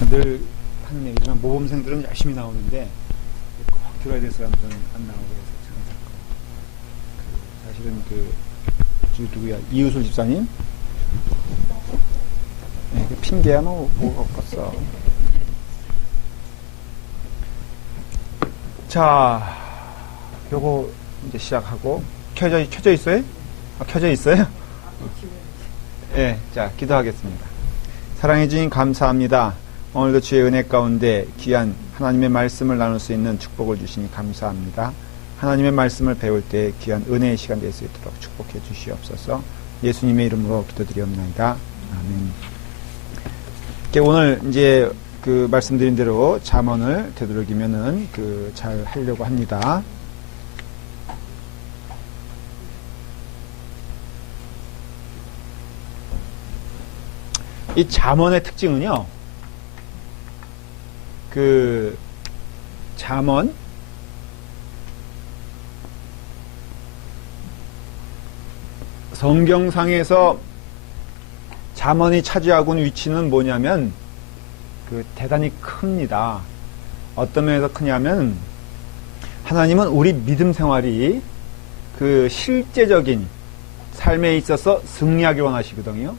늘 하는 얘기지만 모범생들은 열심히 나오는데 꼭 들어야 될 사람들은 안 나오고 그래서 참 사실은 누구야 이우솔 집사님 네, 핑계야 뭐가 없겠어. 자, 요거 이제 시작하고 켜져 있어요? 켜져 있어요? 네, 자 기도하겠습니다. 사랑해 주님 감사합니다. 오늘도 주의 은혜 가운데 귀한 하나님의 말씀을 나눌 수 있는 축복을 주시니 감사합니다. 하나님의 말씀을 배울 때 귀한 은혜의 시간 될 수 있도록 축복해 주시옵소서. 예수님의 이름으로 기도드리옵나이다. 아멘. 오늘 이제 말씀드린 대로 잠언을 되도록이면은 잘 하려고 합니다. 이 잠언의 특징은요, 잠언, 성경상에서 잠언이 차지하고 있는 위치는 뭐냐면, 대단히 큽니다. 어떤 면에서 크냐면, 하나님은 우리 믿음 생활이 실제적인 삶에 있어서 승리하기 원하시거든요.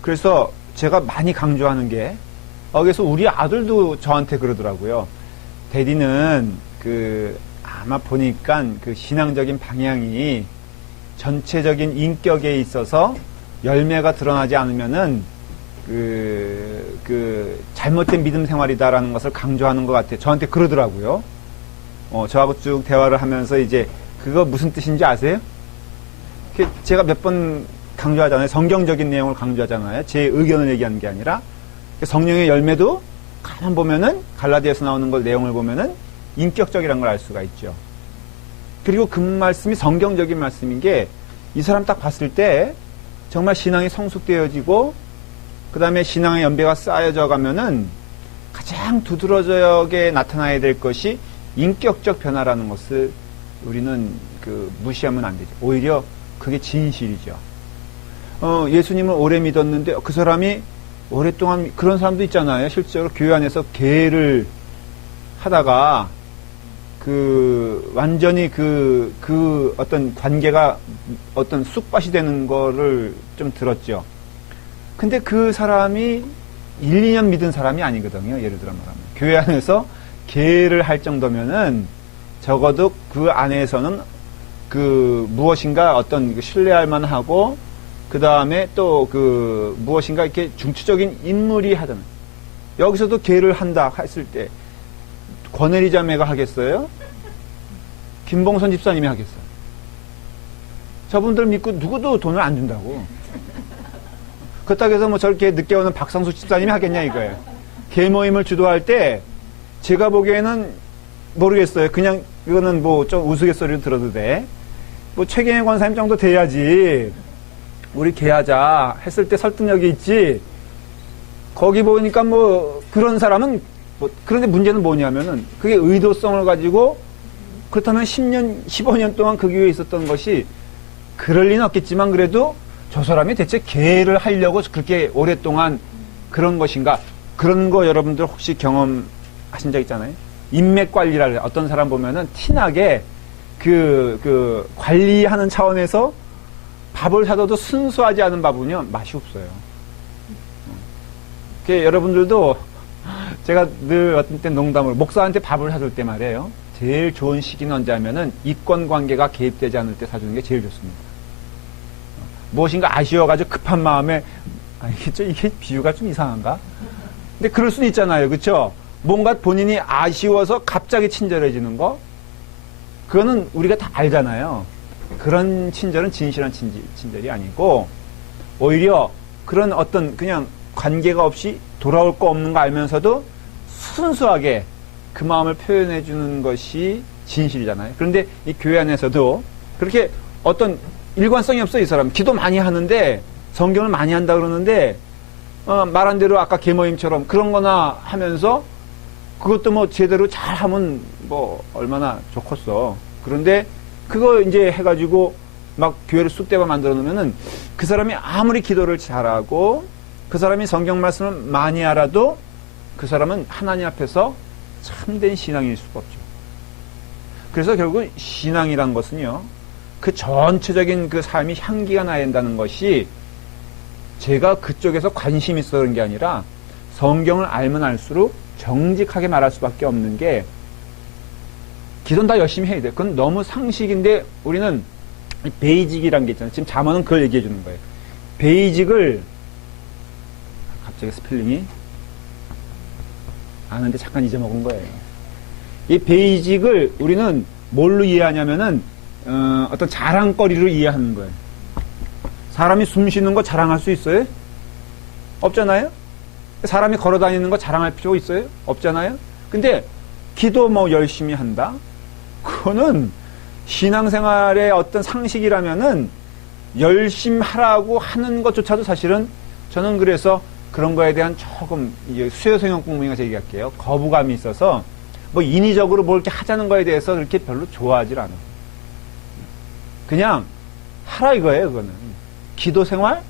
그래서 제가 많이 강조하는 게, 그래서 우리 아들도 저한테 그러더라고요. 데디는 아마 보니까 신앙적인 방향이 전체적인 인격에 있어서 열매가 드러나지 않으면은 잘못된 믿음 생활이다라는 것을 강조하는 것 같아요. 저한테 그러더라고요. 저하고 쭉 대화를 하면서 이제 그거 무슨 뜻인지 아세요? 제가 몇 번 강조하잖아요. 성경적인 내용을 강조하잖아요. 제 의견을 얘기하는 게 아니라 성령의 열매도 가만 보면은 갈라디아에서 나오는 걸 내용을 보면은 인격적이라는 걸 알 수가 있죠. 그리고 그 말씀이 성경적인 말씀인 게 이 사람 딱 봤을 때 정말 신앙이 성숙되어지고 그 다음에 신앙의 연배가 쌓여져 가면은 가장 두드러지게 나타나야 될 것이 인격적 변화라는 것을 우리는 무시하면 안 되죠. 오히려 그게 진실이죠. 예수님을 오래 믿었는데 그 사람이 오랫동안 그런 사람도 있잖아요. 실제로 교회 안에서 계를 하다가 완전히 어떤 관계가 어떤 쑥밭이 되는 거를 좀 들었죠. 근데 그 사람이 1, 2년 믿은 사람이 아니거든요. 예를 들어 말하면. 교회 안에서 계를 할 정도면은 적어도 그 안에서는 무엇인가 어떤 신뢰할 만하고 그 다음에 또 무엇인가 이렇게 중추적인 인물이 하던 여기서도 계를 한다 했을 때 권혜리 자매가 하겠어요? 김봉선 집사님이 하겠어요? 저분들 믿고 누구도 돈을 안 준다고. 그렇다고 해서 저렇게 늦게 오는 박상수 집사님이 하겠냐 이거예요. 계 모임을 주도할 때 제가 보기에는 모르겠어요. 그냥 이거는 좀 우스갯소리로 들어도 돼. 최경혜 권사님 정도 돼야지. 우리 계하자 했을 때 설득력이 있지. 거기 보니까 그런 사람은 그런데 문제는 뭐냐면은 그게 의도성을 가지고 그렇다면 10년, 15년 동안 그 교회에 있었던 것이 그럴 리는 없겠지만 그래도 저 사람이 대체 계를 하려고 그렇게 오랫동안 그런 것인가? 그런 거 여러분들 혹시 경험하신 적 있잖아요? 인맥 관리라 그래요. 어떤 사람 보면은 티나게 관리하는 차원에서 밥을 사줘도 순수하지 않은 밥은요, 맛이 없어요. 여러분들도 제가 늘 어떤 때 농담으로 목사한테 밥을 사줄 때 말이에요. 제일 좋은 시기는 언제 하면은 이권 관계가 개입되지 않을 때 사주는 게 제일 좋습니다. 무엇인가 아쉬워가지고 급한 마음에, 이게 비유가 좀 이상한가? 근데 그럴 수는 있잖아요. 그쵸? 뭔가 본인이 아쉬워서 갑자기 친절해지는 거? 그거는 우리가 다 알잖아요. 그런 친절은 진실한 친절이 아니고, 오히려 그런 어떤 그냥 관계가 없이 돌아올 거 없는 거 알면서도 순수하게 그 마음을 표현해 주는 것이 진실이잖아요. 그런데 이 교회 안에서도 그렇게 어떤 일관성이 없어요. 이 사람 기도 많이 하는데 성경을 많이 한다 그러는데 말한 대로 아까 계모임처럼 그런 거나 하면서 그것도 제대로 잘하면 얼마나 좋겠어. 그런데 그거 이제 해가지고 막 교회를 쑥대밭 만들어 놓으면은 그 사람이 아무리 기도를 잘하고 그 사람이 성경 말씀을 많이 알아도 그 사람은 하나님 앞에서 참된 신앙일 수가 없죠. 그래서 결국 신앙이란 것은요, 그 전체적인 그 삶이 향기가 나야 된다는 것이 제가 그쪽에서 관심이 있어 그런 게 아니라 성경을 알면 알수록 정직하게 말할 수밖에 없는 게 기도는 다 열심히 해야 돼. 그건 너무 상식인데 우리는 베이직이라는 게 있잖아요. 지금 잠언은 그걸 얘기해 주는 거예요. 베이직을 갑자기 스펠링이 아는데 잠깐 잊어먹은 거예요. 이 베이직을 우리는 뭘로 이해하냐면은 어떤 자랑거리로 이해하는 거예요. 사람이 숨 쉬는 거 자랑할 수 있어요? 없잖아요? 사람이 걸어 다니는 거 자랑할 필요 있어요? 없잖아요? 근데 기도 뭐 열심히 한다? 그거는 신앙생활의 어떤 상식이라면은 열심히 하라고 하는 것조차도 사실은 저는 그래서 그런 거에 대한 조금 수요성형 공부인가 얘기할게요. 거부감이 있어서 뭐 인위적으로 뭘 이렇게 하자는 거에 대해서 그렇게 별로 좋아하질 않아. 그냥 하라 이거예요. 그거는 기도 생활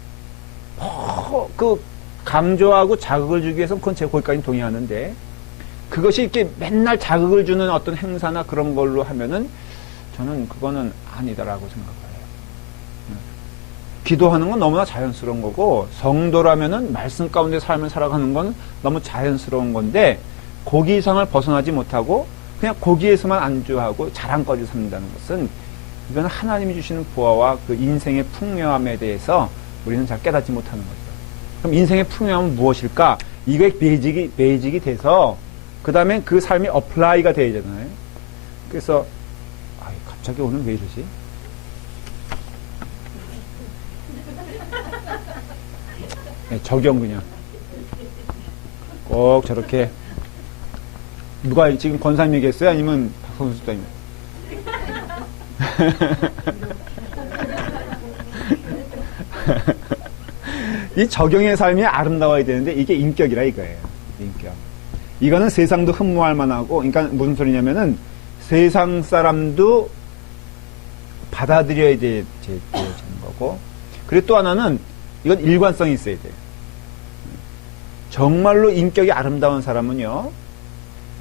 그 강조하고 자극을 주기 위해서 그건 제가 거기까지 동의하는데 그것이 이렇게 맨날 자극을 주는 어떤 행사나 그런 걸로 하면은 저는 그거는 아니다라고 생각해요. 기도하는 건 너무나 자연스러운 거고 성도라면은 말씀 가운데 삶을 살아가는 건 너무 자연스러운 건데 거기 이상을 벗어나지 못하고 그냥 거기에서만 안주하고 자랑거리 삼는다는 것은 이건 하나님이 주시는 보화와 그 인생의 풍요함에 대해서 우리는 잘 깨닫지 못하는 거죠. 그럼 인생의 풍요함은 무엇일까? 이게 베이직이 돼서 그 다음에 그 삶이 어플라이가 돼야 되잖아요. 그래서 갑자기 오늘 왜 이러지? 네, 적용 그냥 꼭 저렇게 누가 지금 권사님 얘기했어요? 아니면 박성수 집사님? 이 적용의 삶이 아름다워야 되는데 이게 인격이라 이거예요. 인격. 이거는 세상도 흠모할 만하고, 그러니까 무슨 소리냐면은 세상 사람도 받아들여야 되는 거고, 그리고 또 하나는 이건 일관성이 있어야 돼요. 정말로 인격이 아름다운 사람은요,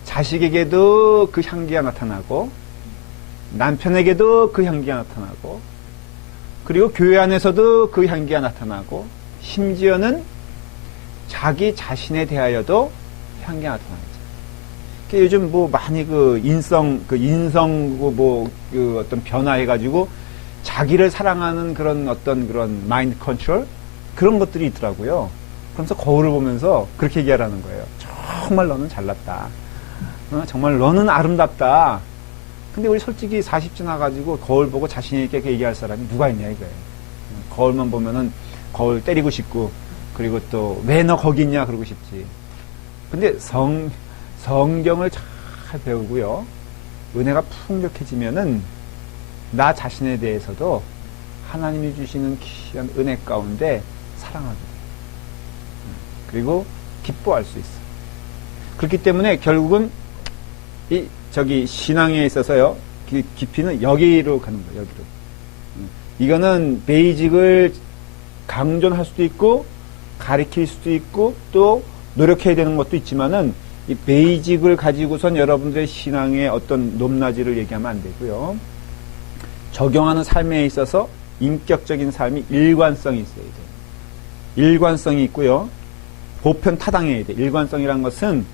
자식에게도 그 향기가 나타나고, 남편에게도 그 향기가 나타나고, 그리고 교회 안에서도 그 향기가 나타나고, 심지어는 자기 자신에 대하여도 향기가 나타나죠. 요즘 뭐 많이 그 인성 어떤 변화해가지고 자기를 사랑하는 그런 어떤 그런 마인드 컨트롤 그런 것들이 있더라고요. 그러면서 거울을 보면서 그렇게 얘기하라는 거예요. 정말 너는 잘났다. 정말 너는 아름답다. 근데 우리 솔직히 40 지나가지고 거울 보고 자신 있게 얘기할 사람이 누가 있냐 이거예요. 거울만 보면은 거울 때리고 싶고 그리고 또 왜 너 거기 있냐 그러고 싶지. 근데 성경을 잘 배우고요. 은혜가 풍족해지면은 나 자신에 대해서도 하나님이 주시는 귀한 은혜 가운데 사랑하게 돼요. 그리고 기뻐할 수 있어요. 그렇기 때문에 결국은 신앙에 있어서요. 깊이는 여기로 가는 거예요. 여기로. 이거는 베이직을 강조할 수도 있고 가리킬 수도 있고 또 노력해야 되는 것도 있지만은 이 베이직을 가지고선 여러분들의 신앙의 어떤 높낮이를 얘기하면 안 되고요. 적용하는 삶에 있어서 인격적인 삶이 일관성이 있어야 돼요. 일관성이 있고요. 보편타당해야 돼요. 일관성이란 것은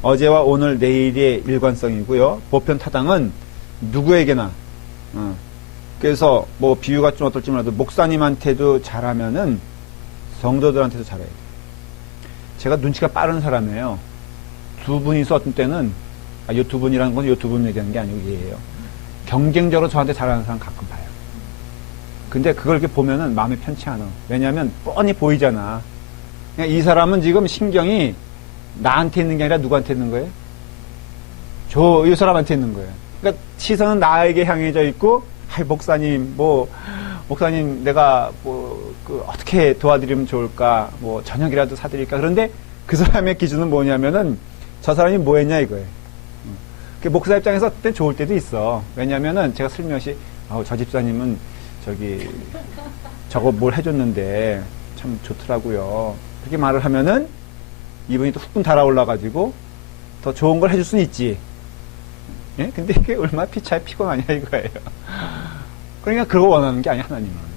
어제와 오늘 내일의 일관성이고요. 보편타당은 누구에게나 그래서 뭐 비유가 좀 어떨지 몰라도 목사님한테도 잘하면은 성도들한테도 잘해야 돼요. 제가 눈치가 빠른 사람이에요. 두 분이서 어떤 때는 이 두 분이라는 건 이 두 분 얘기하는 게 아니고 얘예요. 경쟁적으로 저한테 잘하는 사람 가끔 봐요. 근데 그걸 이렇게 보면은 마음이 편치 않아. 왜냐하면 뻔히 보이잖아. 그러니까 이 사람은 지금 신경이 나한테 있는 게 아니라 누구한테 있는 거예요? 이 사람한테 있는 거예요. 그러니까 시선은 나에게 향해져 있고, 목사님 내가 어떻게 도와드리면 좋을까? 저녁이라도 사드릴까? 그런데 그 사람의 기준은 뭐냐면은 저 사람이 뭐 했냐 이거예요. 목사 입장에서 그때 좋을 때도 있어. 왜냐면은 제가 슬며시, 저 집사님은 저거 뭘 해줬는데 참 좋더라고요. 그렇게 말을 하면은 이분이 또 훅 달아올라가지고 더 좋은 걸 해줄 수는 있지. 예? 근데 이게 얼마나 피차에 피곤하냐 이거예요. 그러니까 그거 원하는 게 아니야, 하나님은.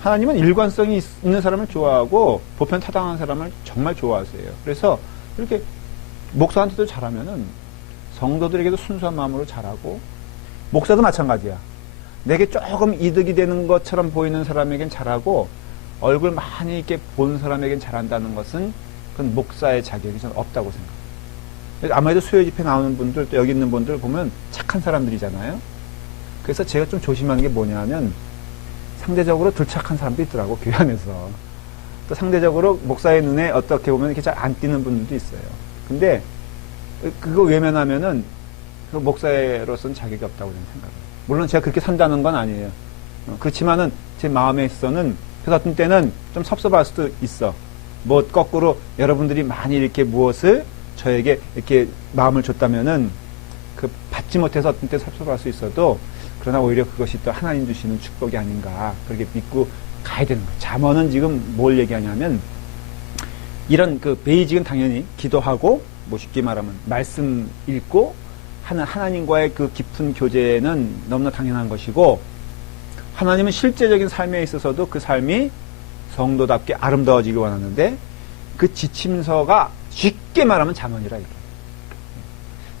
하나님은 일관성이 있는 사람을 좋아하고 보편 타당한 사람을 정말 좋아하세요. 그래서 이렇게 목사한테도 잘하면은 성도들에게도 순수한 마음으로 잘하고, 목사도 마찬가지야. 내게 조금 이득이 되는 것처럼 보이는 사람에겐 잘하고, 얼굴 많이 이렇게 본 사람에겐 잘한다는 것은 그건 목사의 자격이 전 없다고 생각해요. 아무래도 수요 집회 나오는 분들, 또 여기 있는 분들 보면 착한 사람들이잖아요. 그래서 제가 좀 조심하는 게 뭐냐면, 상대적으로 덜 착한 사람도 있더라고, 교회 안에서. 또 상대적으로 목사의 눈에 어떻게 보면 이렇게 잘 안 띄는 분들도 있어요. 근데 그거 외면하면은 그 목사로서는 자격이 없다고 저는 생각해요. 물론 제가 그렇게 산다는 건 아니에요. 그렇지만은 제 마음에 있어서는 그래서 어떤 때는 좀 섭섭할 수도 있어. 뭐 거꾸로 여러분들이 많이 이렇게 무엇을 저에게 이렇게 마음을 줬다면은 그 받지 못해서 어떤 때 섭섭할 수 있어도, 그러나 오히려 그것이 또 하나님 주시는 축복이 아닌가 그렇게 믿고 가야 되는 거예요. 잠언은 지금 뭘 얘기하냐면, 이런 그 베이직은 당연히 기도하고, 뭐 쉽게 말하면 말씀 읽고 하는 하나님과의 그 깊은 교제는 너무나 당연한 것이고, 하나님은 실제적인 삶에 있어서도 그 삶이 성도답게 아름다워지길 원하는데, 그 지침서가 쉽게 말하면 잠언이라 이게.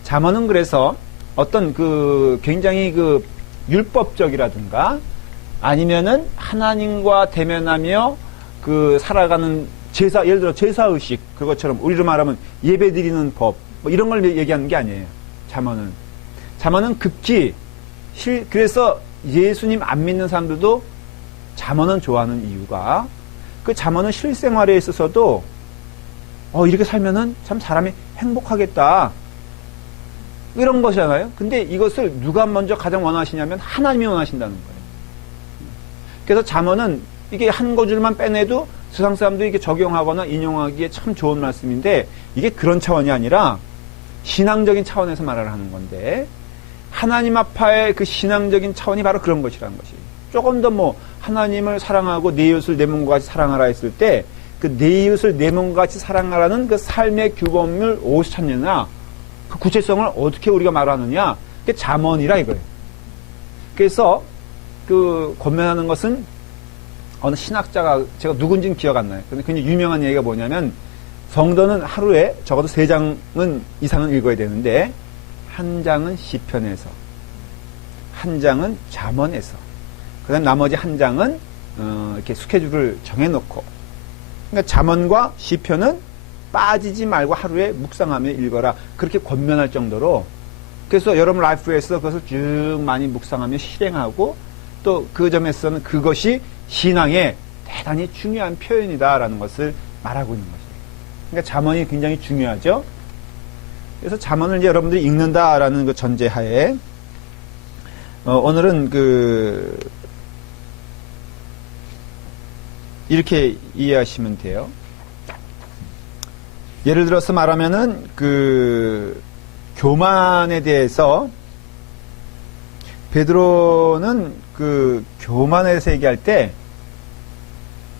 잠언은 그래서 어떤 그 굉장히 그 율법적이라든가 아니면은 하나님과 대면하며 그 살아가는 제사, 예를 들어 제사의식, 그것처럼 우리로 말하면 예배 드리는 법, 뭐 이런 걸 얘기하는 게 아니에요. 잠언은 극히 그래서 예수님 안 믿는 사람들도 잠언은 좋아하는 이유가, 그 잠언은 실생활에 있어서도 이렇게 살면은 참 사람이 행복하겠다, 이런 것이잖아요. 근데 이것을 누가 먼저 가장 원하시냐면 하나님이 원하신다는 거예요. 그래서 잠언은 이게 한 구절만 빼내도 세상 사람들이 이게 적용하거나 인용하기에 참 좋은 말씀인데, 이게 그런 차원이 아니라 신앙적인 차원에서 말을 하는 건데, 하나님 앞에 그 신앙적인 차원이 바로 그런 것이라는 것이. 조금 더 뭐 하나님을 사랑하고 내 이웃을 내 몸과 같이 사랑하라 했을 때, 그 내 이웃을 내 몸과 같이 사랑하라는 그 삶의 규범을 어디서 찾느냐, 그 구체성을 어떻게 우리가 말하느냐, 그게 잠언이라 이거예요. 그래서 그 권면하는 것은 어느 신학자가, 제가 누군지는 기억 안 나요. 근데 굉장히 유명한 얘기가 뭐냐면, 성도는 하루에 적어도 3장은 이상은 읽어야 되는데, 한 장은 시편에서, 한 장은 잠언에서, 그 다음 나머지 한 장은 이렇게 스케줄을 정해놓고, 그러니까 잠언과 시편은 빠지지 말고 하루에 묵상하며 읽어라, 그렇게 권면할 정도로. 그래서 여러분 라이프에서 그것을 쭉 많이 묵상하며 실행하고, 또 그 점에서는 그것이 신앙의 대단히 중요한 표현이다라는 것을 말하고 있는 것이에요. 그러니까 잠언이 굉장히 중요하죠. 그래서 잠언을 이제 여러분들이 읽는다라는 그 전제하에 오늘은 이렇게 이해하시면 돼요. 예를 들어서 말하면은 교만에 대해서 베드로는 그 교만에 대해서 얘기할 때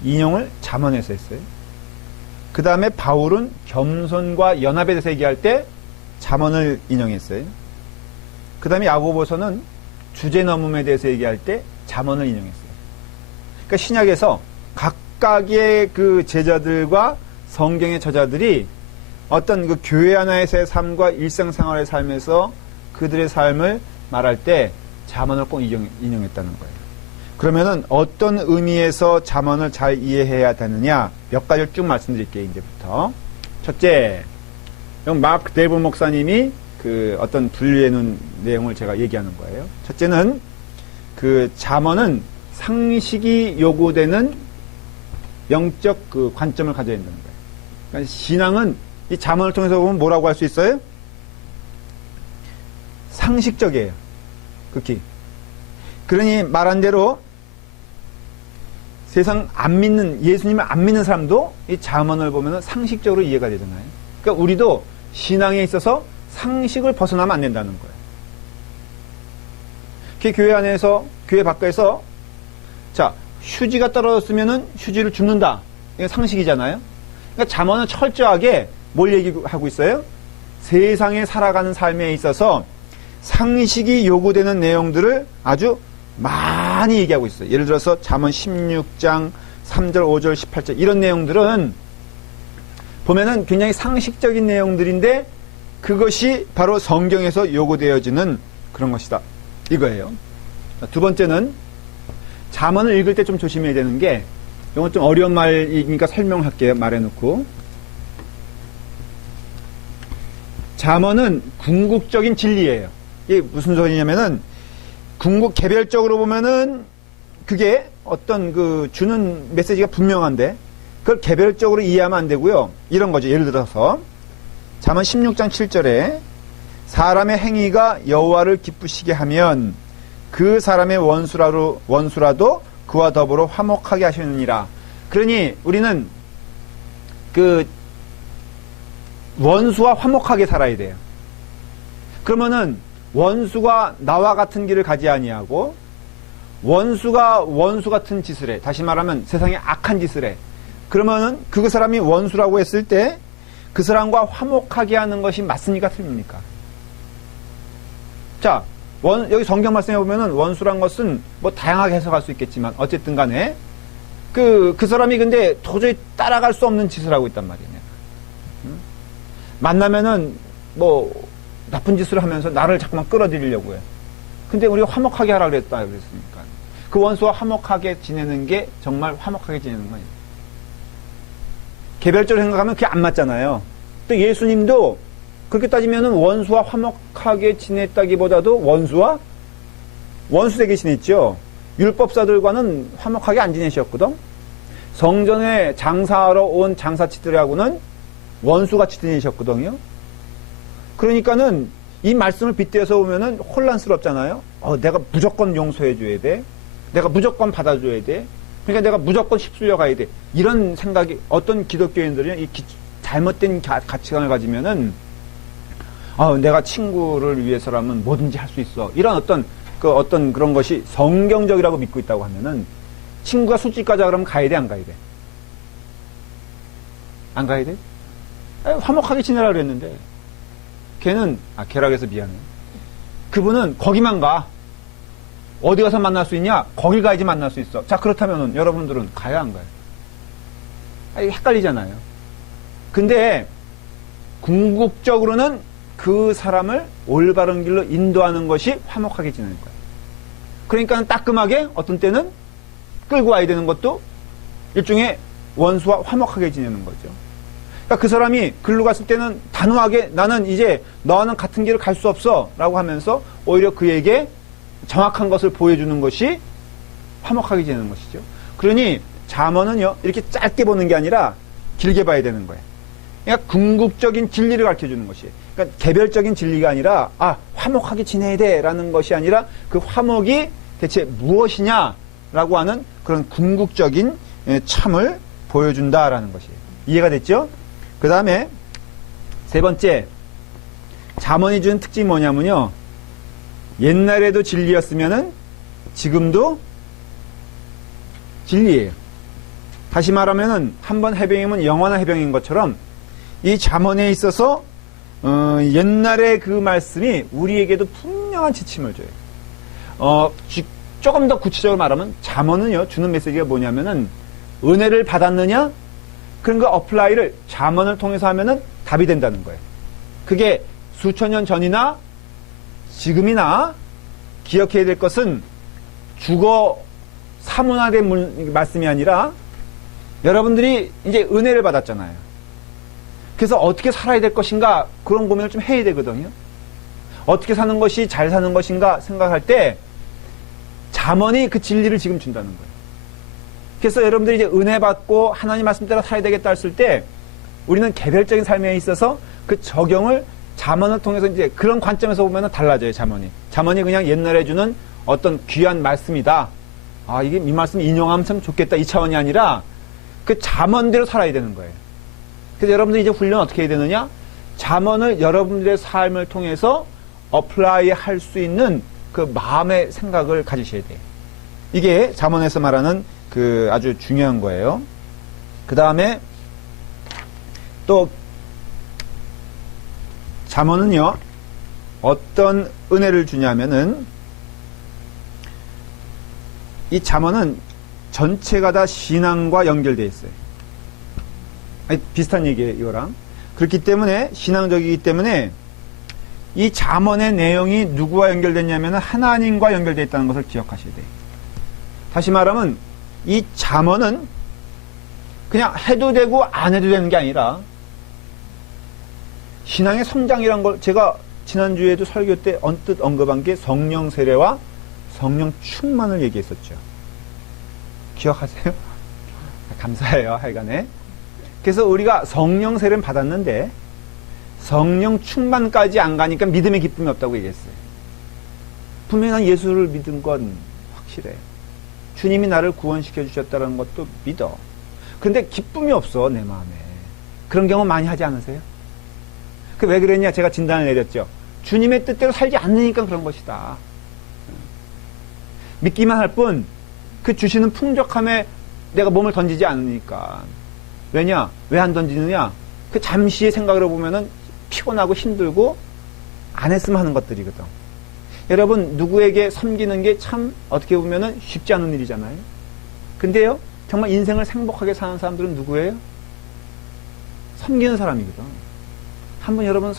인용을 잠언에서 했어요. 그 다음에 바울은 겸손과 연합에 대해서 얘기할 때 잠언을 인용했어요. 그 다음에 야고보서는 주제 넘음에 대해서 얘기할 때 잠언을 인용했어요. 그러니까 신약에서 각각의 그 제자들과 성경의 저자들이 어떤 그 교회 하나에서의 삶과 일상생활의 삶에서 그들의 삶을 말할 때 잠언을 꼭 인용했다는 거예요. 그러면은 어떤 의미에서 잠언을 잘 이해해야 되느냐, 몇 가지를 쭉 말씀드릴게요. 이제부터. 첫째, 마크 데이브 목사님이 그 어떤 분류해 놓은 내용을 제가 얘기하는 거예요. 첫째는 그 잠언은 상식이 요구되는 영적 그 관점을 가져야 된다는 거예요. 그러니까 신앙은 이 잠언을 통해서 보면 뭐라고 할 수 있어요? 상식적이에요. 극히. 그러니 말한 대로 세상 안 믿는, 예수님을 안 믿는 사람도 이 잠언을 보면 상식적으로 이해가 되잖아요. 그러니까 우리도 신앙에 있어서 상식을 벗어나면 안 된다는 거예요. 교회 안에서, 교회 밖에서, 자, 휴지가 떨어졌으면은 휴지를 줍는다. 이게 상식이잖아요. 그러니까 잠언은 철저하게 뭘 얘기하고 있어요? 세상에 살아가는 삶에 있어서 상식이 요구되는 내용들을 아주 많이 얘기하고 있어요. 예를 들어서 잠언 16장 3절, 5절, 18절 이런 내용들은 보면은 굉장히 상식적인 내용들인데 그것이 바로 성경에서 요구되어지는 그런 것이다. 이거예요. 두 번째는 잠언을 읽을 때 좀 조심해야 되는 게 이건 좀 어려운 말이니까 설명할게요. 말해놓고. 잠언은 궁극적인 진리예요. 이게 무슨 소리냐면은 개별적으로 보면은 그게 어떤 그 주는 메시지가 분명한데 그걸 개별적으로 이해하면 안 되고요. 이런 거죠. 예를 들어서 잠언 16장 7절에 사람의 행위가 여호와를 기쁘시게 하면 그 사람의 원수라도 그와 더불어 화목하게 하시느니라. 그러니 우리는 그 원수와 화목하게 살아야 돼요. 그러면은 원수가 나와 같은 길을 가지 아니하고 원수가 원수 같은 짓을 해. 다시 말하면 세상에 악한 짓을 해. 그러면은 그 사람이 원수라고 했을 때 그 사람과 화목하게 하는 것이 맞습니까? 틀립니까? 자, 여기 성경 말씀에 보면은 원수란 것은 뭐 다양하게 해석할 수 있겠지만 어쨌든 간에 그 사람이 근데 도저히 따라갈 수 없는 짓을 하고 있단 말이에요. 만나면은 뭐 나쁜 짓을 하면서 나를 자꾸만 끌어들이려고 해. 근데 우리가 화목하게 하라 그랬으니까. 그 원수와 화목하게 지내는 게 정말 화목하게 지내는 거예요. 개별적으로 생각하면 그게 안 맞잖아요. 또 예수님도 그렇게 따지면은 원수와 화목하게 지냈다기보다도 원수되게 지냈죠. 율법사들과는 화목하게 안 지내셨거든. 성전에 장사하러 온 장사치들하고는 원수같이 지내셨거든요. 그러니까는 이 말씀을 빗대어서 보면은 혼란스럽잖아요. 내가 무조건 용서해줘야 돼. 내가 무조건 받아줘야 돼. 그러니까 내가 무조건 휩쓸려 가야 돼. 이런 생각이 어떤 기독교인들은 잘못된 가치관을 가지면은 내가 친구를 위해서라면 뭐든지 할 수 있어. 이런 어떤 그런 것이 성경적이라고 믿고 있다고 하면은 친구가 술집 가자 그러면 가야 돼, 안 가야 돼? 안 가야 돼? 화목하게 지내라 그랬는데 걔는 걔라고 해서 미안해. 그분은 거기만 가. 어디 가서 만날 수 있냐? 거길 가야지 만날 수 있어. 자, 그렇다면 여러분들은 가야 안 가요? 헷갈리잖아요. 근데 궁극적으로는 그 사람을 올바른 길로 인도하는 것이 화목하게 지내는 거예요. 그러니까 따끔하게 어떤 때는 끌고 와야 되는 것도 일종의 원수와 화목하게 지내는 거죠. 그러니까 그 사람이 글로 갔을 때는 단호하게 나는 이제 너와는 같은 길을 갈 수 없어 라고 하면서 오히려 그에게 정확한 것을 보여주는 것이 화목하게 지내는 것이죠. 그러니 잠언은요 이렇게 짧게 보는 게 아니라 길게 봐야 되는 거예요. 그러니까 궁극적인 진리를 가르쳐주는 것이에요. 그러니까 개별적인 진리가 아니라 화목하게 지내야 돼라는 것이 아니라 그 화목이 대체 무엇이냐라고 하는 그런 궁극적인 참을 보여준다라는 것이에요. 이해가 됐죠? 그 다음에 세 번째 잠언이 주는 특징이 뭐냐면요. 옛날에도 진리였으면은 지금도 진리예요. 다시 말하면은 한번 해병이면 영원한 해병인 것처럼 이 잠언에 있어서 옛날의 그 말씀이 우리에게도 분명한 지침을 줘요. 조금 더 구체적으로 말하면 잠언은요 주는 메시지가 뭐냐면은 은혜를 받았느냐 그런 거 어플라이를 잠언을 통해서 하면은 답이 된다는 거예요. 그게 수천 년 전이나 지금이나 기억해야 될 것은 주거 사문화된 말씀이 아니라 여러분들이 이제 은혜를 받았잖아요. 그래서 어떻게 살아야 될 것인가 그런 고민을 좀 해야 되거든요. 어떻게 사는 것이 잘 사는 것인가 생각할 때 잠언이 그 진리를 지금 준다는 거예요. 그래서 여러분들이 이제 은혜 받고 하나님 말씀대로 살아야 되겠다 했을 때 우리는 개별적인 삶에 있어서 그 적용을 잠언을 통해서 이제 그런 관점에서 보면 달라져요. 잠언이 그냥 옛날에 주는 어떤 귀한 말씀이다. 이게 이 말씀 인용하면 참 좋겠다 이 차원이 아니라 그 잠언대로 살아야 되는 거예요. 그래서 여러분들이 이제 훈련 어떻게 해야 되느냐? 잠언을 여러분들의 삶을 통해서 어플라이 할 수 있는 그 마음의 생각을 가지셔야 돼요. 이게 잠언에서 말하는 그 아주 중요한 거예요. 그 다음에 또 잠언은요, 어떤 은혜를 주냐면은, 이 잠언은 전체가 다 신앙과 연결되어 있어요. 아니, 비슷한 얘기예요, 이거랑. 그렇기 때문에, 신앙적이기 때문에, 이 잠언의 내용이 누구와 연결됐냐면 하나님과 연결되어 있다는 것을 기억하셔야 돼요. 다시 말하면, 이 잠언은 그냥 해도 되고 안 해도 되는 게 아니라, 신앙의 성장이란 걸 제가 지난주에도 설교 때 언뜻 언급한 게 성령 세례와 성령 충만을 얘기했었죠. 기억하세요? 감사해요, 하여간에. 그래서 우리가 성령 세례를 받았는데 성령 충만까지 안 가니까 믿음의 기쁨이 없다고 얘기했어요. 분명히 난 예수를 믿은 건 확실해. 주님이 나를 구원시켜 주셨다는 것도 믿어. 근데 기쁨이 없어, 내 마음에. 그런 경험 많이 하지 않으세요? 왜 그랬냐? 제가 진단을 내렸죠. 주님의 뜻대로 살지 않으니까 그런 것이다. 믿기만 할 뿐, 그 주시는 풍족함에 내가 몸을 던지지 않으니까. 왜냐? 왜 안 던지느냐? 그 잠시의 생각으로 보면은 피곤하고 힘들고 안 했으면 하는 것들이거든. 여러분, 누구에게 섬기는 게 참 어떻게 보면은 쉽지 않은 일이잖아요. 근데요, 정말 인생을 행복하게 사는 사람들은 누구예요? 섬기는 사람이거든. 한번 여러분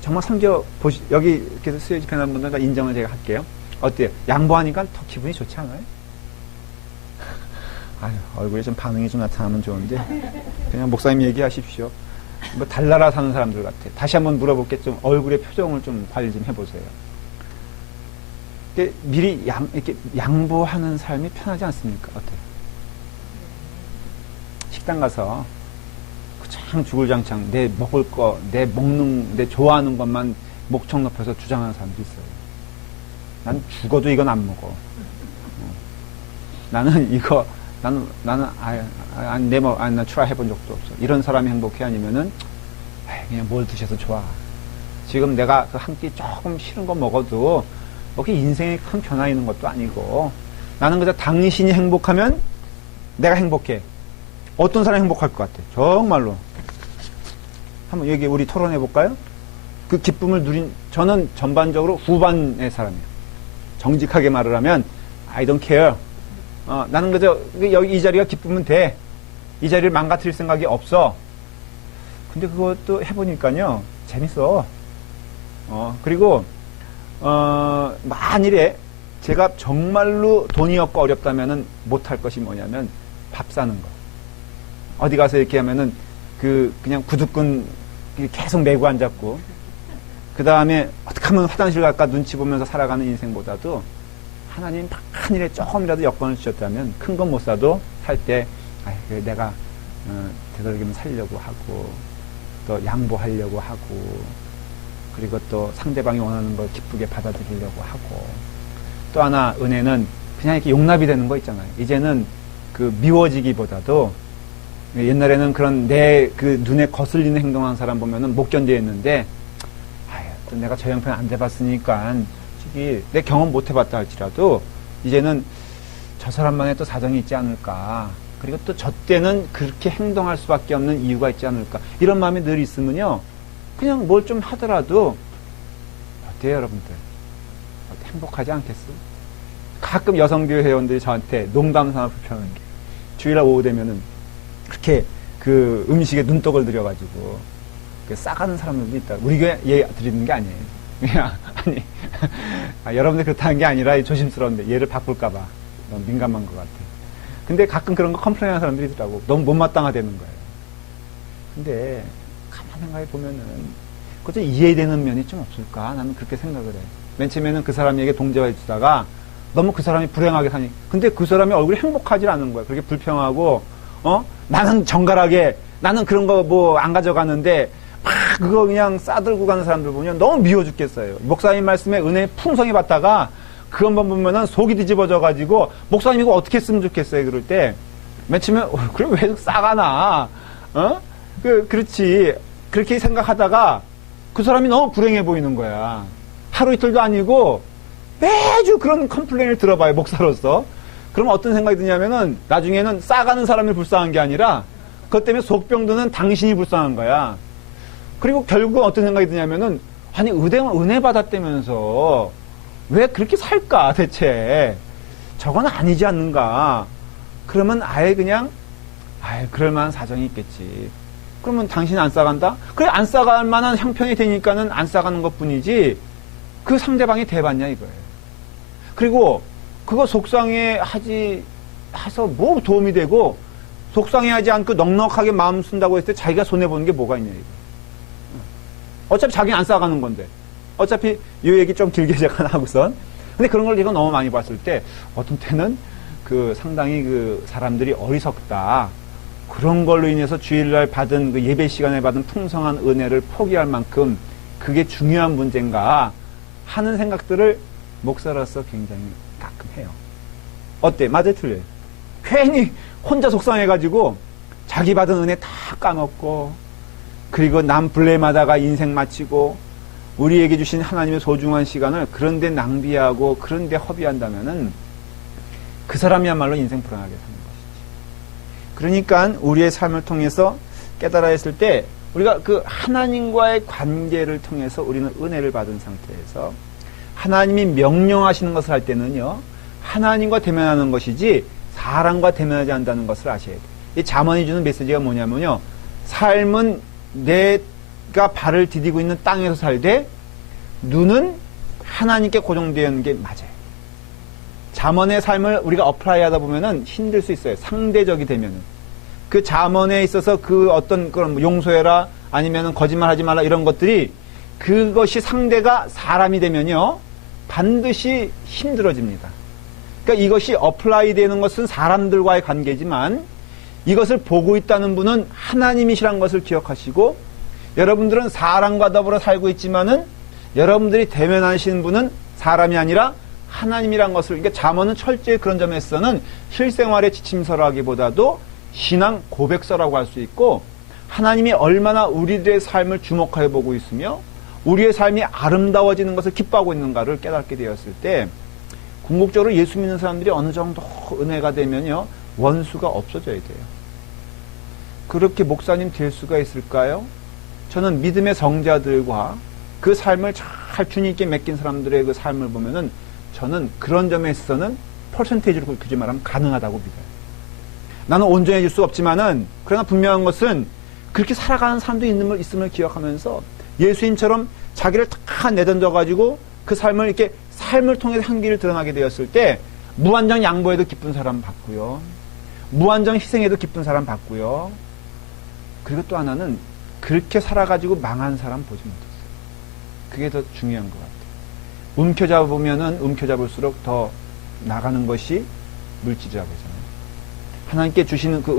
정말 섬겨보시, 여기 이렇게 수요 집회하는 분들 인정을 제가 할게요. 어때요? 양보하니까 더 기분이 좋지 않아요? 아유, 얼굴에 좀 반응이 좀 나타나면 좋은데, 그냥 목사님 얘기하십시오. 뭐 달나라 사는 사람들 같아. 다시 한번 물어볼게. 좀 얼굴의 표정을 좀 관리 좀 해보세요. 미리 이렇게 양보하는 삶이 편하지 않습니까? 어때요? 식당 가서 그냥 주굴장창 내 먹을 거, 내 좋아하는 것만 목청 높여서 주장하는 사람도 있어요. 난 죽어도 이건 안 먹어. 나는 이거, 나 트라이 해본 적도 없어. 이런 사람이 행복해? 아니면은, 그냥 뭘 드셔도 좋아. 지금 내가 그 한 끼 조금 싫은 거 먹어도, 뭐 그게 인생에 큰 변화 있는 것도 아니고, 나는 그저 당신이 행복하면 내가 행복해. 어떤 사람이 행복할 것 같아? 정말로. 한번 여기 우리 토론해 볼까요? 그 기쁨을 저는 전반적으로 후반의 사람이에요. 정직하게 말을 하면, I don't care. 나는 그저 여기 이 자리가 기쁘면 돼. 이 자리를 망가뜨릴 생각이 없어. 근데 그것도 해보니까요, 재밌어. 그리고, 만일에 제가 정말로 돈이 없고 어렵다면은 못할 것이 뭐냐면 밥 사는 거. 어디 가서 이렇게 하면은 그냥 구두끈 계속 메고 앉았고, 그 다음에 어떻게 하면 화장실 갈까 눈치 보면서 살아가는 인생보다도 하나님 한일에 조금이라도 여건을 주셨다면 큰 건 못 사도 살 때 내가 되도록이면 살려고 하고 또 양보하려고 하고 그리고 또 상대방이 원하는 걸 기쁘게 받아들이려고 하고 또 하나 은혜는 그냥 이렇게 용납이 되는 거 있잖아요. 이제는 그 미워지기보다도 옛날에는 그런 내 그 눈에 거슬리는 행동하는 사람 보면은 못 견디했는데 또 내가 저 형편 안 돼봤으니까 내 경험 못 해봤다 할지라도 이제는 저 사람만의 또 사정이 있지 않을까. 그리고 또 저 때는 그렇게 행동할 수밖에 없는 이유가 있지 않을까. 이런 마음이 늘 있으면요. 그냥 뭘 좀 하더라도 어때요, 여러분들? 행복하지 않겠어? 가끔 여성교회 회원들이 저한테 농담 삼아 불편한 게 주일날 오후 되면은 그렇게 그 음식에 눈독을 들여가지고 싸가는 사람들도 있다. 우리 교회 얘 드리는 게 아니에요. 그냥 여러분들 그렇다는 게 아니라 조심스러운데 얘를 바꿀까봐 너무 민감한 것 같아. 근데 가끔 그런 거 컴플레인하는 사람들이 있더라고. 너무 못마땅하다는 거예요. 근데 가만 생각해 보면은 그저 이해되는 면이 좀 없을까? 나는 그렇게 생각을 해. 맨 처음에는 그 사람에게 동정해 주다가 너무 그 사람이 불행하게 사니. 근데 그 사람이 얼굴이 행복하지 않은 거야. 그렇게 불평하고 나는 정갈하게 나는 그런 거 뭐 안 가져가는데 막 그거 그냥 싸들고 가는 사람들 보면 너무 미워 죽겠어요. 목사님 말씀에 은혜 풍성히 받다가 그것만 보면은 속이 뒤집어져가지고 목사님 이거 어떻게 했으면 좋겠어요. 그럴 때 맨 처음에 그래 왜 싸가나? 그렇지. 그렇게 생각하다가 그 사람이 너무 불행해 보이는 거야. 하루 이틀도 아니고 매주 그런 컴플레인을 들어봐요. 목사로서. 그럼 어떤 생각이 드냐면은 나중에는 싸가는 사람이 불쌍한 게 아니라 그것 때문에 속병 드는 당신이 불쌍한 거야. 그리고 결국은 어떤 생각이 드냐면은, 아니, 은혜 받았다면서 왜 그렇게 살까, 대체. 저건 아니지 않는가. 그러면 아예 그냥, 그럴 만한 사정이 있겠지. 그러면 당신 안 싸간다? 그래, 안 싸갈 만한 형편이 되니까는 안 싸가는 것 뿐이지, 그 상대방이 대받냐, 이거예요. 그리고, 그거 해서 뭐 도움이 되고, 속상해하지 않고 넉넉하게 마음 쓴다고 했을 때 자기가 손해보는 게 뭐가 있냐, 이거. 어차피 자기는 안 싸가는 건데. 어차피 이 얘기 좀 길게 제가 하고선. 근데 그런 걸 제가 너무 많이 봤을 때, 어떤 때는 상당히 사람들이 어리석다. 그런 걸로 인해서 주일날 받은 예배 시간에 받은 풍성한 은혜를 포기할 만큼 그게 중요한 문제인가 하는 생각들을 목사로서 굉장히 가끔 해요. 어때? 맞아요, 틀려요? 괜히 혼자 속상해가지고 자기 받은 은혜 다 까먹고, 그리고 남 블레임하다가 인생 마치고, 우리에게 주신 하나님의 소중한 시간을 그런데 낭비하고 그런데 허비한다면은 그 사람이야말로 인생 불안하게 사는 것이지. 그러니까 우리의 삶을 통해서 깨달아야 했을 때, 우리가 하나님과의 관계를 통해서 우리는 은혜를 받은 상태에서 하나님이 명령하시는 것을 할 때는요, 하나님과 대면하는 것이지 사람과 대면하지 않는다는 것을 아셔야 돼요. 이 잠언이 주는 메시지가 뭐냐면요, 삶은 내가 발을 디디고 있는 땅에서 살되 눈은 하나님께 고정되어 있는 게 맞아요. 잠언의 삶을 우리가 어플라이 하다 보면은 힘들 수 있어요. 상대적이 되면은. 그 잠언에 있어서 어떤 그런 용서해라, 아니면은 거짓말 하지 말라, 이런 것들이, 그것이 상대가 사람이 되면요, 반드시 힘들어집니다. 그러니까 이것이 어플라이 되는 것은 사람들과의 관계지만, 이것을 보고 있다는 분은 하나님이시란 것을 기억하시고, 여러분들은 사람과 더불어 살고 있지만은, 여러분들이 대면하시는 분은 사람이 아니라 하나님이란 것을, 그러니까 잠언은 철저히 그런 점에서는 실생활의 지침서라기보다도 신앙 고백서라고 할 수 있고, 하나님이 얼마나 우리들의 삶을 주목하여 보고 있으며 우리의 삶이 아름다워지는 것을 기뻐하고 있는가를 깨닫게 되었을 때, 궁극적으로 예수 믿는 사람들이 어느 정도 은혜가 되면요, 원수가 없어져야 돼요. 그렇게 목사님 될 수가 있을까요? 저는 믿음의 성자들과 그 삶을 잘 주님께 맡긴 사람들의 그 삶을 보면은, 저는 그런 점에 있어서는 퍼센테이지로 굳이 말하면 가능하다고 믿어요. 나는 온전해질 수 없지만은, 그러나 분명한 것은 그렇게 살아가는 사람도 있음을 기억하면서 예수님처럼 자기를 다 내던져가지고 그 삶을 이렇게 삶을 통해서 향기를 드러나게 되었을 때, 무한정 양보해도 기쁜 사람 봤고요, 무한정 희생해도 기쁜 사람 봤고요, 그리고 또 하나는 그렇게 살아가지고 망한 사람 보지 못했어요. 그게 더 중요한 것 같아요. 움켜잡으면은 움켜잡을수록 더 나가는 것이 물질이라고잖아요. 하나님께 주시는 그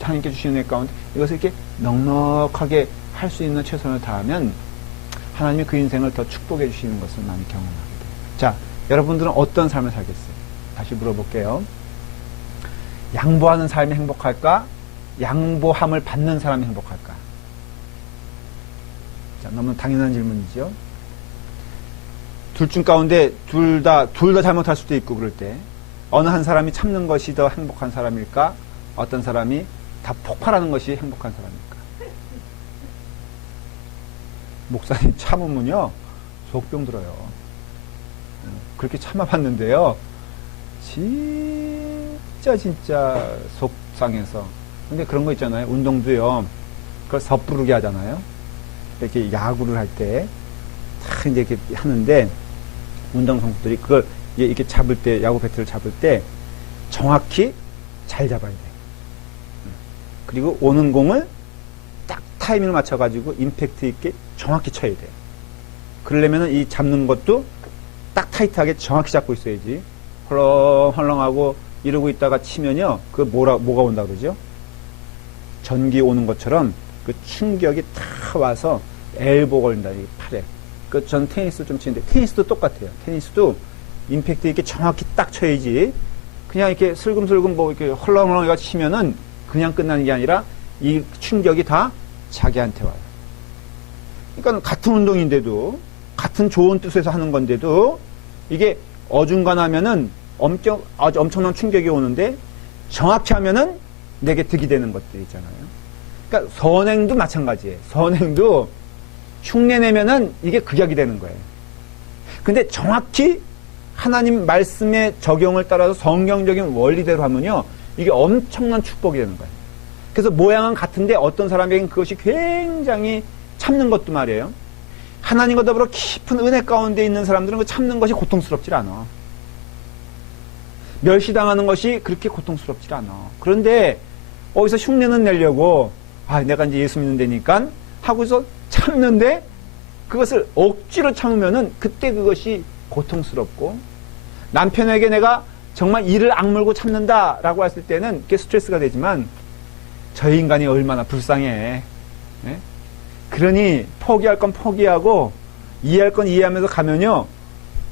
하나님께 주시는 은혜 가운데 이것을 이렇게 넉넉하게 할 수 있는 최선을 다하면 하나님이 그 인생을 더 축복해 주시는 것을 많이 경험하게 돼요. 자, 여러분들은 어떤 삶을 살겠어요? 다시 물어볼게요. 양보하는 삶이 행복할까? 양보함을 받는 사람이 행복할까? 자, 너무 당연한 질문이죠. 둘 중 가운데 둘 다 잘못할 수도 있고, 그럴 때 어느 한 사람이 참는 것이 더 행복한 사람일까? 어떤 사람이 다 폭발하는 것이 행복한 사람일까? 목사님 참으면요, 속병 들어요. 그렇게 참아봤는데요, 진짜 속상해서. 근데 그런 거 있잖아요. 운동도요, 그걸 섣부르게 하잖아요. 이렇게 야구를 할 때 탁 이제 이렇게 하는데, 운동 선수들이 그걸 이렇게 잡을 때, 야구 배트를 잡을 때 정확히 잘 잡아야 돼. 그리고 오는 공을 딱 타이밍을 맞춰가지고 임팩트 있게 정확히 쳐야 돼. 그러려면은 이 잡는 것도 딱 타이트하게 정확히 잡고 있어야지. 헐렁헐렁하고 이러고 있다가 치면요, 뭐가 온다 그러죠? 전기 오는 것처럼 그 충격이 탁 와서 엘보 걸린다, 이 팔에. 전 테니스 좀 치는데, 테니스도 똑같아요. 테니스도 임팩트 있게 정확히 딱 쳐야지. 그냥 이렇게 슬금슬금 이렇게 헐렁헐렁 치면은 그냥 끝나는 게 아니라 이 충격이 다 자기한테 와요. 그러니까 같은 운동인데도, 같은 좋은 뜻에서 하는 건데도, 이게 어중간하면은 엄청난 충격이 오는데, 정확히 하면은 내게 득이 되는 것들 있잖아요. 그러니까 선행도 마찬가지예요. 선행도 흉내 내면은 이게 극약이 되는 거예요. 근데 정확히 하나님 말씀의 적용을 따라서 성경적인 원리대로 하면요, 이게 엄청난 축복이 되는 거예요. 그래서 모양은 같은데 어떤 사람에게는 그것이 굉장히 참는 것도 말이에요. 하나님과 더불어 깊은 은혜 가운데 있는 사람들은 그 참는 것이 고통스럽지 않아. 멸시당하는 것이 그렇게 고통스럽지 않아. 그런데 어디서 흉내는 내려고 내가 이제 예수 믿는다니까 하고서 참는데 그것을 억지로 참으면은 그때 그것이 고통스럽고, 남편에게 내가 정말 이를 악물고 참는다라고 했을 때는 그게 스트레스가 되지만 저 인간이 얼마나 불쌍해. 네? 그러니 포기할 건 포기하고 이해할 건 이해하면서 가면요,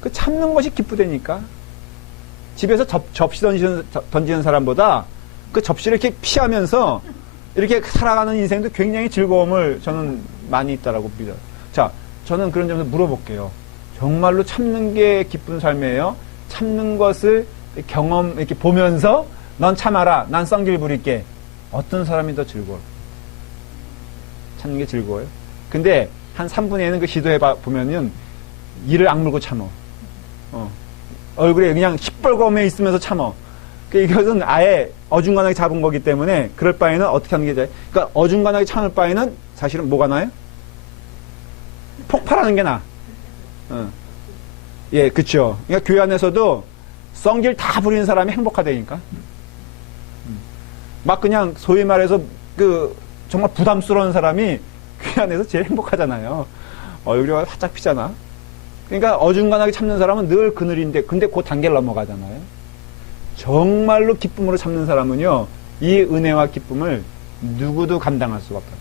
그 참는 것이 기쁘다니까. 집에서 접시 던지는 사람보다 그 접시를 이렇게 피하면서 이렇게 살아가는 인생도 굉장히 즐거움을 저는 많이 있다라고 믿어요. 자, 저는 그런 점에서 물어볼게요. 정말로 참는 게 기쁜 삶이에요? 참는 것을 이렇게 보면서 넌 참아라, 난 썽길 부릴게. 어떤 사람이 더 즐거워요? 참는 게 즐거워요? 근데 한 3분의 1은 그 시도해보면은 이를 악물고 참어. 얼굴에 그냥 시뻘겋게 있으면서 참어. 이것은 아예 어중간하게 잡은 거기 때문에 그럴 바에는 어떻게 하는 게 돼? 그러니까 어중간하게 참을 바에는 사실은 뭐가 나요? 폭발하는 게 나아. 예, 그쵸. 그러니까 교회 안에서도 썽길 다 부리는 사람이 행복하다니까. 막 그냥 소위 말해서 정말 부담스러운 사람이 교회 안에서 제일 행복하잖아요. 얼굴이 살짝 피잖아. 그러니까 어중간하게 참는 사람은 늘 그늘인데, 근데 그 단계를 넘어가잖아요. 정말로 기쁨으로 참는 사람은요, 이 은혜와 기쁨을 누구도 감당할 수가 없다.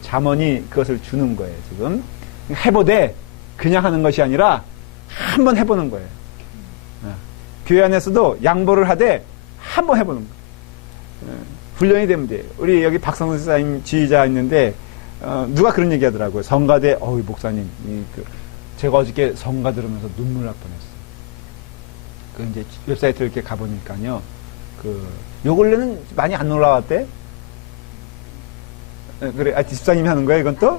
잠언이 그것을 주는 거예요, 지금. 해보되 그냥 하는 것이 아니라 한번 해보는 거예요. 교회 안에서도 양보를 하되 한번 해보는 거예요. 훈련이 되면 돼요. 우리 여기 박성수 사님 지휘자 있는데, 누가 그런 얘기 하더라고요. 성가대, 목사님, 제가 어저께 성가 들으면서 눈물 날 뻔했어요. 이제 웹사이트를 이렇게 가보니까요, 요 근래는 많이 안 올라왔대? 그래, 집사님이 하는 거야, 이건 또?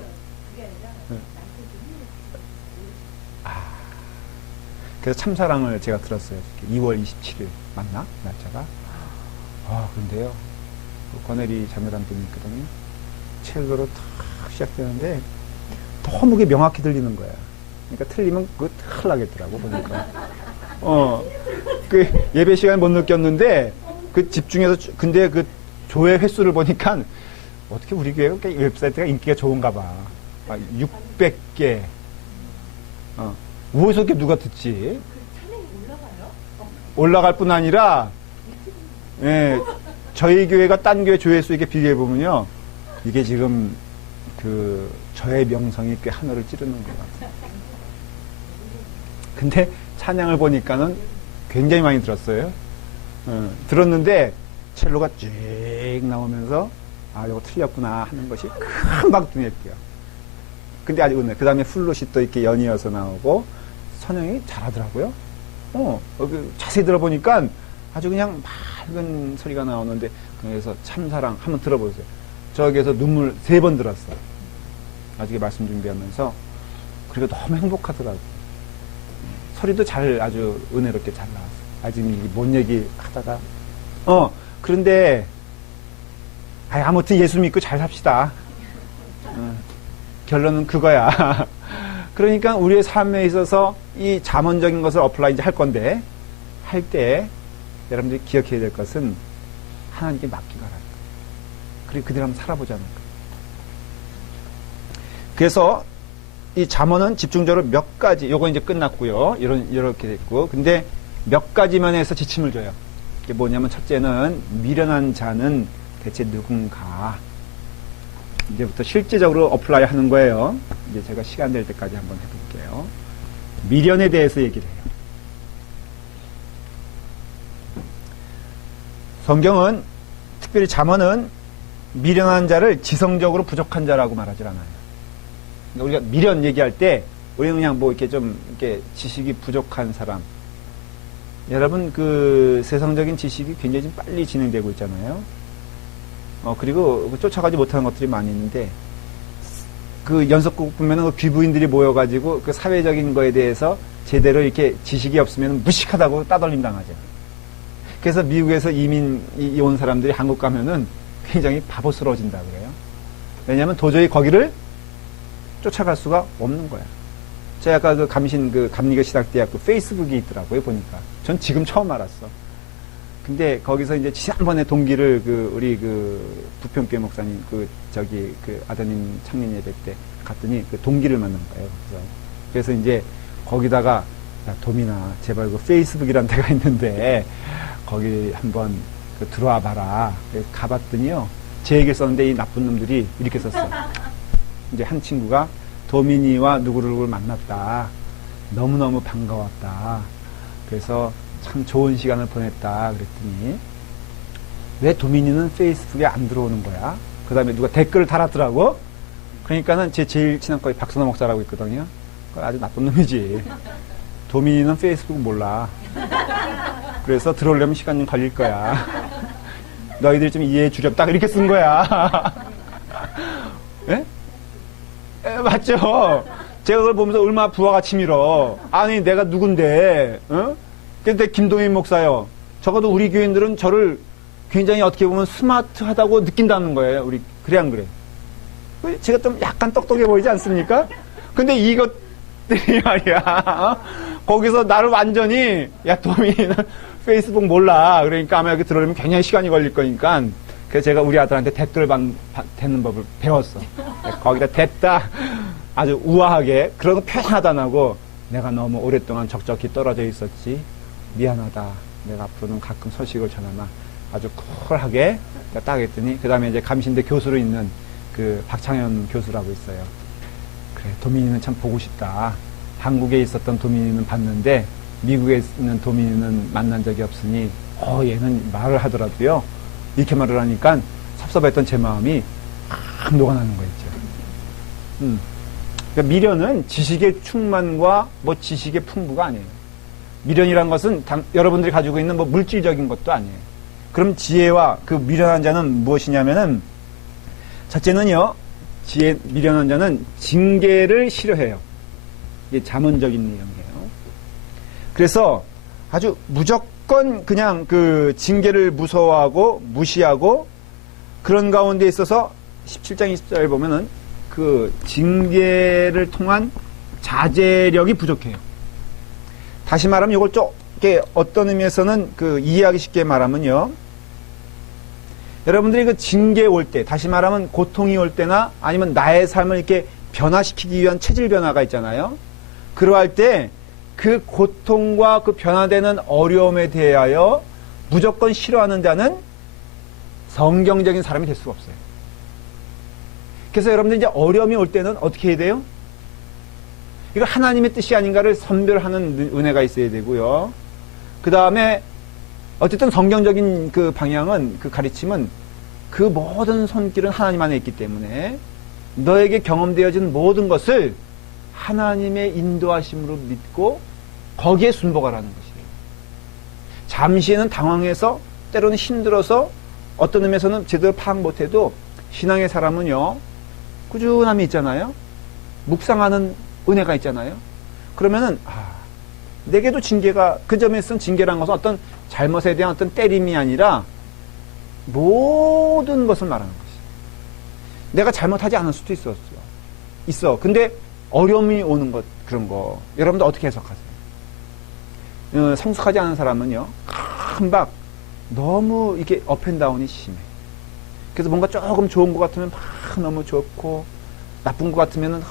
그래서 참사랑을 제가 들었어요. 2월 27일 맞나? 날짜가. 그런데요, 권혜리 자매라는 분이 있거든요. 첼로로 탁 시작되는데 너무 그게 명확히 들리는 거야. 그러니까 틀리면 그거 큰일 나겠더라고, 보니까. 예배 시간에 못 느꼈는데, 집중해서, 근데 조회 횟수를 보니까, 어떻게 우리 교회가 웹사이트가 인기가 좋은가 봐. 600개. 어디서 이렇게 누가 듣지? 올라갈 뿐 아니라, 예, 저희 교회가 딴 교회 조회수 이게 비교해보면요, 이게 지금, 저의 명성이 꽤 하늘을 찌르는 것 같아요. 근데 찬양을 보니까는 굉장히 많이 들었어요. 들었는데 첼로가 쭉 나오면서 이거 틀렸구나 하는 것이 금방 눈에띄어요. 근데 아직 그 다음에 플룻이 또 이렇게 연이어서 나오고 선영이 잘하더라고요. 자세히 들어보니까 아주 그냥 맑은 소리가 나오는데, 그래서 참사랑 한번 들어보세요. 저기에서 눈물 3번 들었어요. 나중에 말씀 준비하면서. 그리고 너무 행복하더라고요. 소리도 아주 은혜롭게 잘 나왔어. 아직 뭔 얘기 하다가. 그런데, 아무튼 예수 믿고 잘 삽시다. 결론은 그거야. 그러니까 우리의 삶에 있어서 이 잠언적인 것을 어플라이 이제 할 건데, 할 때, 여러분들이 기억해야 될 것은 하나님께 맡기가라는 거예요. 그리고 그대로 한번 살아보자는 거예요. 그래서, 이 잠언은 집중적으로 몇 가지, 요거 이제 끝났고요. 이렇게 됐고. 근데 몇 가지만 해서 지침을 줘요. 이게 뭐냐면, 첫째는 미련한 자는 대체 누군가. 이제부터 실제적으로 어플라이 하는 거예요. 이제 제가 시간 될 때까지 한번 해볼게요. 미련에 대해서 얘기를 해요. 성경은, 특별히 잠언은 미련한 자를 지성적으로 부족한 자라고 말하지 않아요. 우리가 미련 얘기할 때, 우리는 그냥 이렇게 이렇게 지식이 부족한 사람. 여러분, 세상적인 지식이 굉장히 좀 빨리 진행되고 있잖아요. 그리고 쫓아가지 못하는 것들이 많이 있는데, 그 연속국 보면은 그 귀부인들이 모여가지고 그 사회적인 거에 대해서 제대로 이렇게 지식이 없으면 무식하다고 따돌림 당하죠. 그래서 미국에서 이민 온 사람들이 한국 가면은 굉장히 바보스러워진다 그래요. 왜냐하면 도저히 거기를 쫓아갈 수가 없는 거야. 제가 아까 그 감리교시락대학 그 페이스북이 있더라고요, 보니까. 전 지금 처음 알았어. 근데 거기서 이제 지난번에 동기를 우리 부평교회 목사님 아드님 창립 예배 때 갔더니 그 동기를 만난 거예요. 그래서 이제 거기다가 야, 도민아, 제발 그 페이스북이란 데가 있는데 거기 한번 들어와 봐라. 가봤더니요, 제 얘기를 썼는데 이 나쁜 놈들이 이렇게 썼어. 이제 한 친구가 도민이와 누구를 만났다. 너무너무 반가웠다. 그래서 참 좋은 시간을 보냈다. 그랬더니 왜 도민이는 페이스북에 안 들어오는 거야? 그 다음에 누가 댓글을 달았더라고. 그러니까는 제 제일 친한 거에 박선호 목사라고 있거든요. 아주 나쁜 놈이지. 도민이는 페이스북 몰라. 그래서 들어오려면 시간 좀 걸릴 거야. 너희들이 좀 이해해 주렵다. 이렇게 쓴 거야. 예? 맞죠? 제가 그걸 보면서 얼마나 부하가 치밀어. 아니, 내가 누군데, 근데 김동인 목사요. 적어도 우리 교인들은 저를 굉장히 어떻게 보면 스마트하다고 느낀다는 거예요. 그래, 안 그래? 제가 좀 약간 똑똑해 보이지 않습니까? 근데 이것들이 말이야. 거기서 나를 완전히, 야, 도민이는 페이스북 몰라. 그러니까 아마 여기 들어오려면 굉장히 시간이 걸릴 거니까. 그래서 제가 우리 아들한테 댓글 대는 법을 배웠어. 거기다 됐다. 아주 우아하게. 그런 거 표현하다 나고, 내가 너무 오랫동안 적적히 떨어져 있었지. 미안하다. 내가 앞으로는 가끔 소식을 전하나. 아주 쿨하게 딱 했더니, 그 다음에 이제 감신대 교수로 있는 그 박창현 교수라고 있어요. 그래, 도민이는 참 보고 싶다. 한국에 있었던 도민이는 봤는데, 미국에 있는 도민이는 만난 적이 없으니, 얘는 말을 하더라도요. 이렇게 말을 하니까 섭섭했던 제 마음이 막 녹아나는 거 있죠. 그러니까 미련은 지식의 충만과 지식의 풍부가 아니에요. 미련이란 것은 여러분들이 가지고 있는 물질적인 것도 아니에요. 그럼 지혜와 그 미련한 자는 무엇이냐면은, 첫째는요, 미련한 자는 징계를 싫어해요. 이게 잠언적인 내용이에요. 그래서 아주 무조건 그냥 그 징계를 무서워하고 무시하고, 그런 가운데 있어서 17장 20절에 보면은 그 징계를 통한 자제력이 부족해요. 다시 말하면 이걸 쪼개 어떤 의미에서는 이해하기 쉽게 말하면요, 여러분들이 그 징계 올 때, 다시 말하면 고통이 올 때나 아니면 나의 삶을 이렇게 변화시키기 위한 체질 변화가 있잖아요. 그러할 때 그 고통과 그 변화되는 어려움에 대하여 무조건 싫어하는 자는 성경적인 사람이 될 수가 없어요. 그래서 여러분들 이제 어려움이 올 때는 어떻게 해야 돼요? 이거 하나님의 뜻이 아닌가를 선별하는 은혜가 있어야 되고요. 그 다음에 어쨌든 성경적인 그 방향은, 그 가르침은 그 모든 손길은 하나님 안에 있기 때문에 너에게 경험되어진 모든 것을 하나님의 인도하심으로 믿고 거기에 순복하라는 것이에요. 잠시에는 당황해서, 때로는 힘들어서, 어떤 의미에서는 제대로 파악 못해도 신앙의 사람은요, 꾸준함이 있잖아요. 묵상하는 은혜가 있잖아요. 그러면은 내게도 징계가, 그 점에서는 징계라는 것은 어떤 잘못에 대한 어떤 때림이 아니라 모든 것을 말하는 것이에요. 내가 잘못하지 않을 수도 있어. 근데 어려움이 오는 것, 그런 거 여러분들 어떻게 해석하세요? 성숙하지 않은 사람은요, 금방 너무 이게 업앤다운이 심해. 그래서 뭔가 조금 좋은 것 같으면 막 너무 좋고, 나쁜 것 같으면은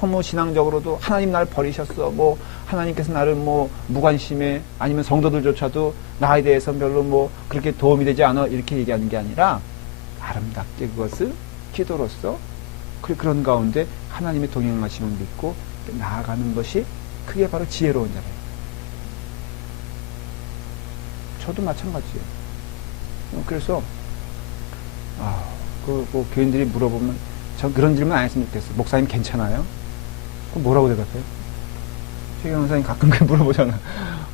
너무 신앙적으로도 하나님 나를 버리셨어, 하나님께서 나를 무관심해, 아니면 성도들조차도 나에 대해서 별로 그렇게 도움이 되지 않아, 이렇게 얘기하는 게 아니라 아름답게 그것을 기도로서 그런 가운데 하나님의 동행하심을 믿고 나아가는 것이, 그게 바로 지혜로운 자예요. 저도 마찬가지예요. 그래서 교인들이 물어보면 전 그런 질문 안 했으면 좋겠어. 목사님 괜찮아요? 그럼 뭐라고 대답해요? 최경 목사님 가끔 물어보잖아.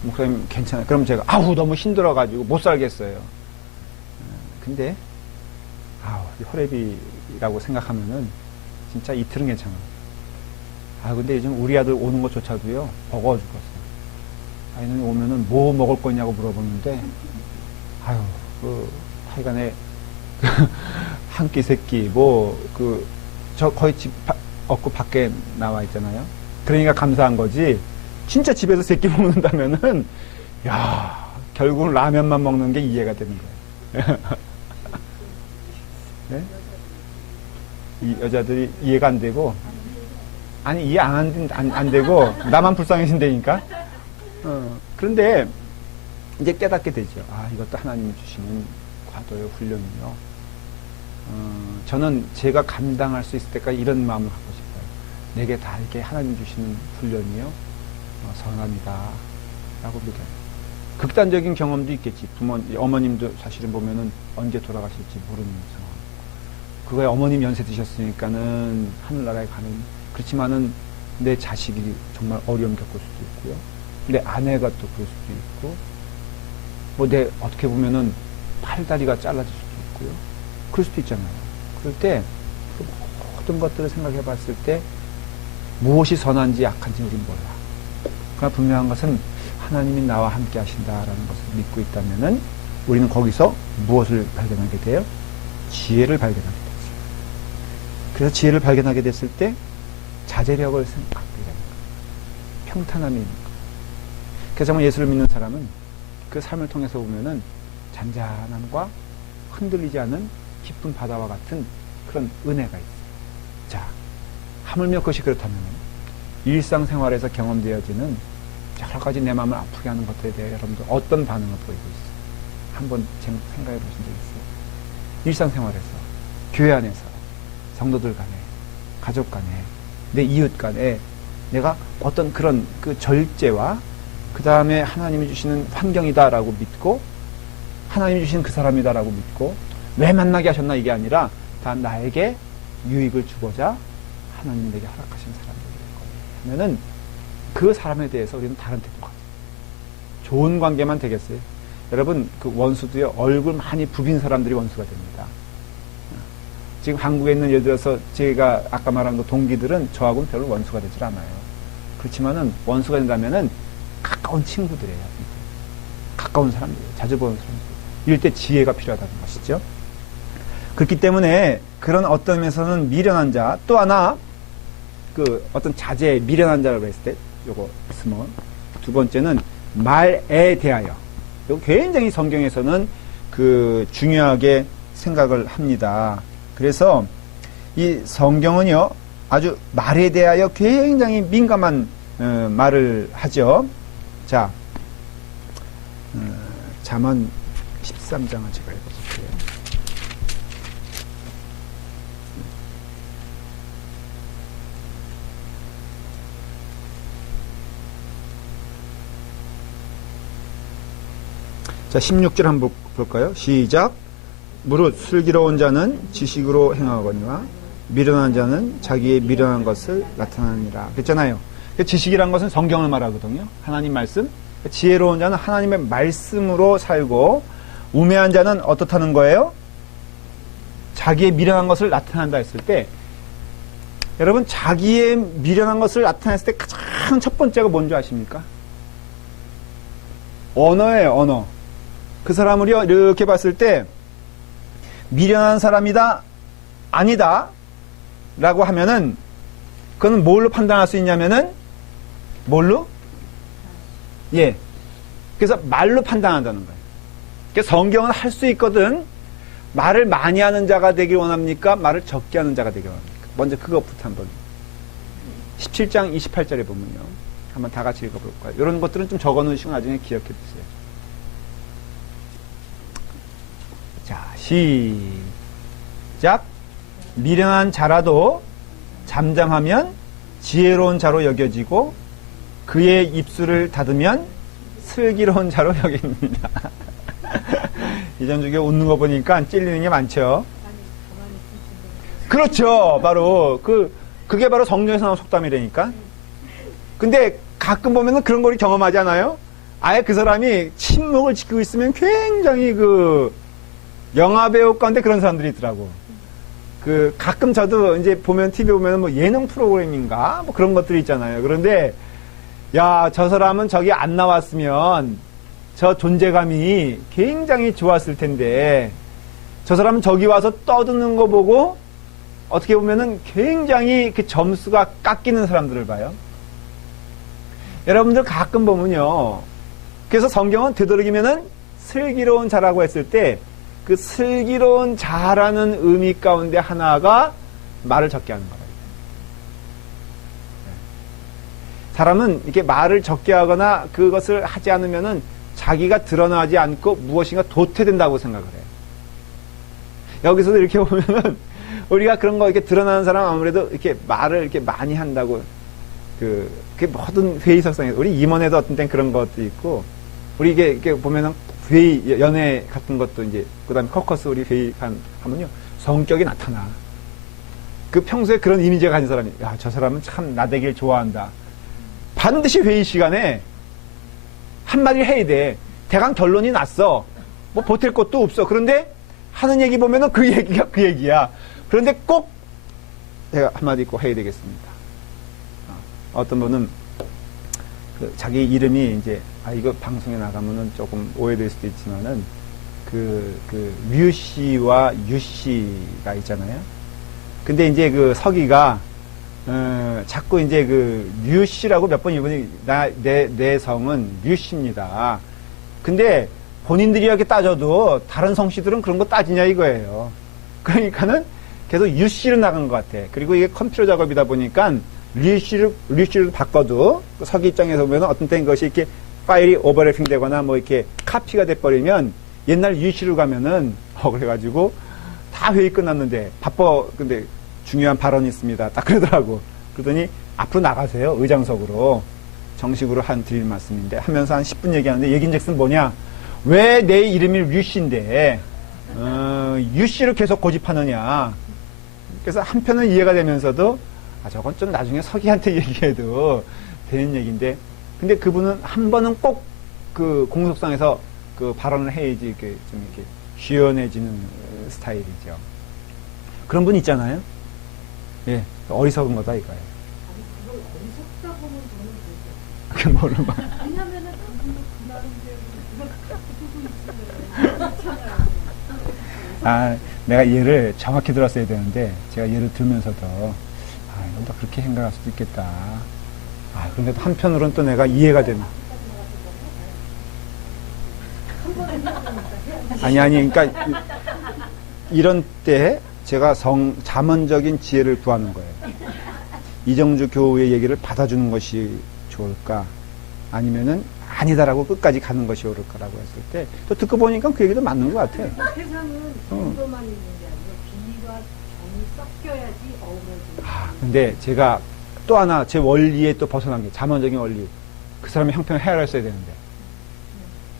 목사님 괜찮아요? 그럼 제가 너무 힘들어가지고 못 살겠어요. 근데 호렙이라고 생각하면은 진짜 이틀은 괜찮아. 근데 요즘 우리 아들 오는 것조차도요, 버거워 죽겠어. 이놈이 오면은 뭐 먹을 거냐고 물어보는데, 하여간에, 한 끼, 세 끼, 저 거의 집 없고 밖에 나와 있잖아요. 그러니까 감사한 거지. 진짜 집에서 세 끼 먹는다면은, 결국은 라면만 먹는 게 이해가 되는 거예요. 네? 이 여자들이 이해가 안 되고, 아니, 이해 안 되고, 나만 불쌍해진다니까? 그런데, 이제 깨닫게 되죠. 이것도 하나님이 주시는 과도의 훈련이요. 저는 제가 감당할 수 있을 때까지 이런 마음을 갖고 싶어요. 내게 다 이렇게 하나님 주시는 훈련이요. 선합니다. 라고 믿어요. 극단적인 경험도 있겠지. 어머님도 사실은 보면은 언제 돌아가실지 모르는 상황. 그거에 어머님 연세 드셨으니까는 하늘나라에 가는, 그렇지만은 내 자식이 정말 어려움 겪을 수도 있고요. 내 아내가 또 그럴 수도 있고, 어떻게 보면은 팔다리가 잘라질 수도 있고요. 그럴 수도 있잖아요. 그럴 때, 그 모든 것들을 생각해 봤을 때, 무엇이 선한지 악한지 우린 몰라. 그러나 분명한 것은 하나님이 나와 함께 하신다라는 것을 믿고 있다면은, 우리는 거기서 무엇을 발견하게 돼요? 지혜를 발견하게 되죠. 그래서 지혜를 발견하게 됐을 때, 자제력을 갖게 되는 거예요. 평탄함이 있는 거예요. 그래서 정말 예수를 믿는 사람은 그 삶을 통해서 보면은 잔잔함과 흔들리지 않은 깊은 바다와 같은 그런 은혜가 있어요. 자, 하물며 그것이 그렇다면 일상생활에서 경험되어지는 여러 가지 내 마음을 아프게 하는 것들에 대해 여러분들 어떤 반응을 보이고 있어요? 한번 생각해 보신 적 있어요? 일상생활에서, 교회 안에서, 성도들 간에, 가족 간에, 내 이웃 간에 내가 어떤 그런 그 절제와 그 다음에 하나님이 주시는 환경이다라고 믿고 하나님이 주시는 그 사람이다라고 믿고 왜 만나게 하셨나 이게 아니라 다 나에게 유익을 주고자 하나님이 내게 허락하신 사람들이거든요. 하면은 그 사람에 대해서 우리는 다른 태도가 좋은 관계만 되겠어요. 여러분 그 원수도요 얼굴 많이 부빈 사람들이 원수가 됩니다. 지금 한국에 있는 예를 들어서 제가 아까 말한 그 동기들은 저하고는 별로 원수가 되질 않아요. 그렇지만은 원수가 된다면은 가까운 친구들이에요. 가까운 사람들이에요. 자주 보는 사람들. 이럴 때 지혜가 필요하다는 것이죠. 그렇기 때문에 그런 어떤 면에서는 미련한 자, 또 하나 그 어떤 자제, 미련한 자라고 했을 때 요거 있으면 두 번째는 말에 대하여. 이거 굉장히 성경에서는 그 중요하게 생각을 합니다. 그래서 이 성경은요 아주 말에 대하여 굉장히 민감한 말을 하죠. 자, 잠언 13장을 제가 읽어볼게요. 자, 16절 한번 볼까요? 시작. 무릇 슬기로운 자는 지식으로 행하거니와 미련한 자는 자기의 미련한 것을 나타나느니라. 그랬잖아요. 지식이란 것은 성경을 말하거든요. 하나님 말씀. 지혜로운 자는 하나님의 말씀으로 살고 우매한 자는 어떻다는 거예요? 자기의 미련한 것을 나타낸다 했을 때 여러분 자기의 미련한 것을 나타냈을 때 가장 첫 번째가 뭔지 아십니까? 언어예요. 언어. 그 사람을요 이렇게 봤을 때 미련한 사람이다 아니다 라고 하면은 그건 뭘로 판단할 수 있냐면은 뭘로? 예. 그래서 말로 판단한다는 거예요. 그래서 성경은 할 수 있거든. 말을 많이 하는 자가 되길 원합니까? 말을 적게 하는 자가 되길 원합니까? 먼저 그것부터 한번 17장 28절에 보면요. 한번 다 같이 읽어볼까요? 이런 것들은 좀 적어놓으시고 나중에 기억해 두세요. 자, 시작. 미련한 자라도 잠잠하면 지혜로운 자로 여겨지고 그의 입술을 닫으면 슬기로운 자로 여깁니다. 이전 주에 웃는 거 보니까 찔리는 게 많죠. 그렇죠. 바로 그게 바로 성경에서 나온 속담이라니까. 근데 가끔 보면은 그런 걸 경험하지 않아요? 아예 그 사람이 침묵을 지키고 있으면 굉장히 영화 배우 가운데 그런 사람들이 있더라고. 그 가끔 저도 이제 보면 TV 보면 뭐 예능 프로그램인가 뭐 그런 것들이 있잖아요. 그런데 야, 저 사람은 저기 안 나왔으면 저 존재감이 굉장히 좋았을 텐데 저 사람은 저기 와서 떠드는 거 보고 어떻게 보면은 굉장히 그 점수가 깎이는 사람들을 봐요. 여러분들 가끔 보면요. 그래서 성경은 되도록이면은 슬기로운 자라고 했을 때 그 슬기로운 자라는 의미 가운데 하나가 말을 적게 하는 거예요. 사람은 이렇게 말을 적게 하거나 그것을 하지 않으면은 자기가 드러나지 않고 무엇인가 도태된다고 생각을 해요. 여기서도 이렇게 보면은 우리가 그런 거 이렇게 드러나는 사람 아무래도 이렇게 말을 이렇게 많이 한다고 그 모든 회의석상에서 우리 임원에도 어떤 땐 그런 것도 있고 우리 이게 보면은 회의 연애 같은 것도 이제 그다음에 커커스 우리 회의 하면요 성격이 나타나. 그 평소에 그런 이미지가 가진 사람이 야, 저 사람은 참 나대기를 좋아한다. 반드시 회의 시간에 한마디를 해야 돼. 대강 결론이 났어. 뭐 보탤 것도 없어. 그런데 하는 얘기 보면은 그 얘기가 그 얘기야. 그런데 꼭 제가 한마디 꼭 해야 되겠습니다. 어떤 분은 그 자기 이름이 이제 이거 방송에 나가면은 조금 오해될 수도 있지만은 류 씨와 유 씨가 있잖아요. 근데 이제 그 서기가 자꾸 이제 그 류 씨라고 몇 번 이분이 내 성은 류 씨입니다. 근데 본인들이 이렇게 따져도 다른 성씨들은 그런 거 따지냐 이거예요. 그러니까는 계속 유 씨로 나간 것 같아. 그리고 이게 컴퓨터 작업이다 보니까 류 씨를 바꿔도 서기 입장에서 보면 어떤 때는 그것이 이렇게 파일이 오버래핑 되거나 뭐 이렇게 카피가 돼버리면 옛날 류 씨로 가면은 그래가지고 다 회의 끝났는데 바빠 근데 중요한 발언이 있습니다. 딱 그러더라고. 그러더니 앞으로 나가세요. 의장석으로. 정식으로 드릴 말씀인데 하면서 한 10분 얘기하는데 얘긴즉슨 뭐냐. 왜 내 이름이 류 씨인데 유 씨를 계속 고집하느냐. 그래서 한편은 이해가 되면서도 저건 좀 나중에 서기한테 얘기해도 되는 얘기인데 근데 그분은 한 번은 꼭 그 공속상에서 그 발언을 해야지 이렇게 좀 이렇게 시원해지는 스타일이죠. 그런 분 있잖아요. 예, 어리석은 거다 이거예요. 아니, 그걸 어리석다 보면 저는 그 뭐를 막. 왜냐면은 그분은 그 나름대로 그걸 갖고 두고 있으면 내가 예를 정확히 들었어야 되는데 제가 예를 들면서도 이건 또 그렇게 생각할 수도 있겠다. 그런데 한편으로는 또 내가 이해가 되는. 그러니까 이런 때 제가 자문적인 지혜를 구하는 거예요. 이정주 교우의 얘기를 받아주는 것이 좋을까? 아니면은 아니다라고 끝까지 가는 것이 옳을까라고 했을 때 또 듣고 보니까 그 얘기도 맞는 것 같아. 세상은 정도만 있는 게 아니라 비와 정이 섞여야지 어우러지는. 근데 제가 또 하나 제 원리에 또 벗어난 게 자문적인 원리. 그 사람의 형평을 헤아렸어야 되는데.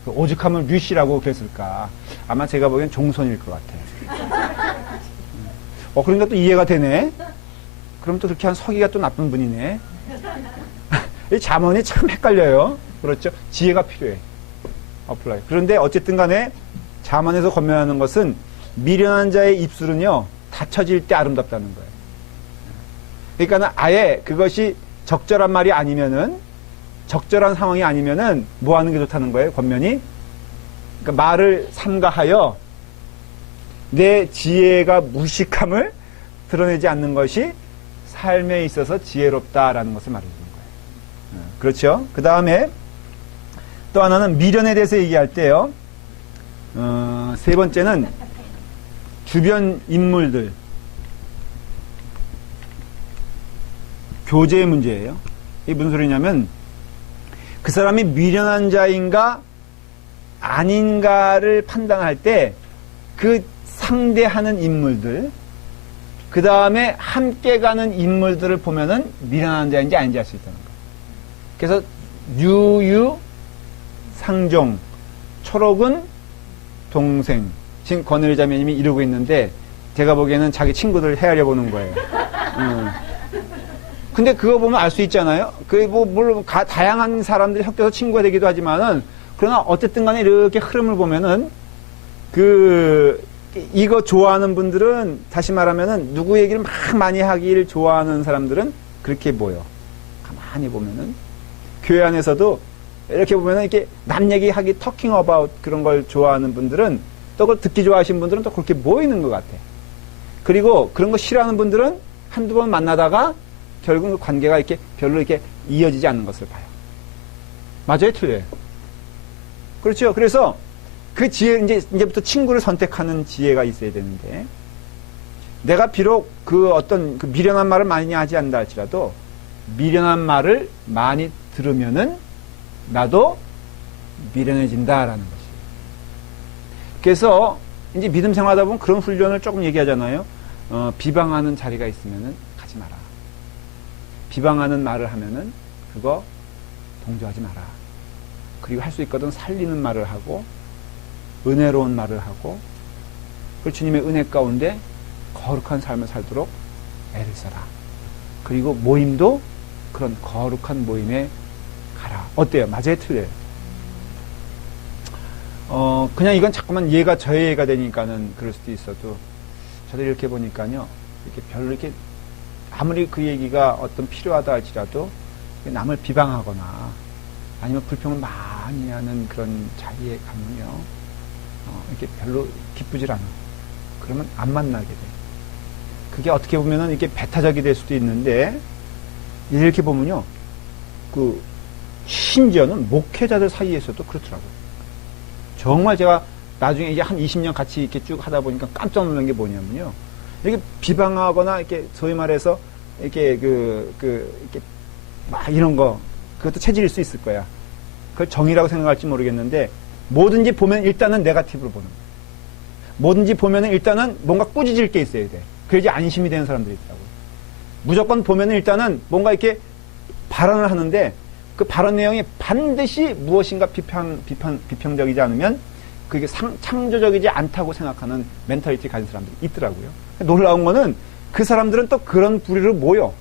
오죽하면 류 씨라고 그랬을까. 아마 제가 보기엔 종손일 것 같아. 그러니까 또 이해가 되네. 그럼 또 그렇게 한 서기가 또 나쁜 분이네. 이 자문이 참 헷갈려요. 그렇죠? 지혜가 필요해. 어플라이. 그런데 어쨌든 간에 자문에서 권면하는 것은 미련한 자의 입술은요, 닫혀질 때 아름답다는 거예요. 그러니까는 아예 그것이 적절한 말이 아니면은, 적절한 상황이 아니면은 뭐 하는 게 좋다는 거예요, 권면이? 그러니까 말을 삼가하여 내 지혜가 무식함을 드러내지 않는 것이 삶에 있어서 지혜롭다라는 것을 말해주는 거예요. 그렇죠? 그 다음에 또 하나는 미련에 대해서 얘기할 때요. 세 번째는 주변 인물들. 교제의 문제예요. 이게 무슨 소리냐면 그 사람이 미련한 자인가 아닌가를 판단할 때 그 상대하는 인물들, 그 다음에 함께 가는 인물들을 보면은 미련한 자인지 아닌지 알 수 있다는 거예요. 그래서 유유, 상종, 초록은 동생. 지금 권혜리 자매님이 이러고 있는데 제가 보기에는 자기 친구들을 헤아려 보는 거예요. 근데 그거 보면 알 수 있잖아요. 물론 다양한 사람들이 섞여서 친구가 되기도 하지만은 그러나 어쨌든 간에 이렇게 흐름을 보면은 이거 좋아하는 분들은, 다시 말하면은, 누구 얘기를 막 많이 하길 좋아하는 사람들은 그렇게 보여. 가만히 보면은. 교회 안에서도 이렇게 보면은 이렇게 남 얘기하기, talking about 그런 걸 좋아하는 분들은, 또 그걸 듣기 좋아하시는 분들은 또 그렇게 모이는 것 같아. 그리고 그런 거 싫어하는 분들은 한두 번 만나다가 결국 그 관계가 이렇게 별로 이렇게 이어지지 않는 것을 봐요. 맞아요? 틀려요? 그렇죠? 그래서 그 지혜, 이제부터 친구를 선택하는 지혜가 있어야 되는데, 내가 비록 그 어떤 그 미련한 말을 많이 하지 않는다 할지라도, 미련한 말을 많이 들으면은 나도 미련해진다라는 것이에요. 그래서 이제 믿음 생활하다 보면 그런 훈련을 조금 얘기하잖아요. 비방하는 자리가 있으면은 가지 마라. 비방하는 말을 하면은 그거 동조하지 마라. 그리고 할 수 있거든 살리는 말을 하고, 은혜로운 말을 하고, 그 주님의 은혜 가운데 거룩한 삶을 살도록 애를 써라. 그리고 모임도 그런 거룩한 모임에 가라. 어때요? 맞아요? 틀려요? 그냥 이건 자꾸만 얘가 저의 얘가 되니까는 그럴 수도 있어도, 저도 이렇게 보니까요, 이렇게 별로 이렇게, 아무리 그 얘기가 어떤 필요하다 할지라도, 남을 비방하거나, 아니면 불평을 많이 하는 그런 자리에 가면요, 이렇게 별로 기쁘질 않아. 그러면 안 만나게 돼. 그게 어떻게 보면은 이렇게 배타적이 될 수도 있는데, 이렇게 보면요, 심지어는 목회자들 사이에서도 그렇더라고요. 정말 제가 나중에 이제 한 20년 같이 이렇게 쭉 하다 보니까 깜짝 놀란 게 뭐냐면요, 이렇게 비방하거나, 이렇게 소위 말해서, 이렇게 이렇게 막 이런 거, 그것도 체질일 수 있을 거야. 그걸 정의라고 생각할지 모르겠는데, 뭐든지 보면 일단은 네거티브로 보는 거야. 뭐든지 보면은 일단은 뭔가 꾸짖을 게 있어야 돼. 그래야지 안심이 되는 사람들이 있더라고요. 무조건 보면은 일단은 뭔가 이렇게 발언을 하는데, 그 발언 내용이 반드시 무엇인가 비평적이지 않으면 그게 창조적이지 않다고 생각하는 멘탈리티 가진 사람들이 있더라고요. 놀라운 거는 그 사람들은 또 그런 부류로 모여.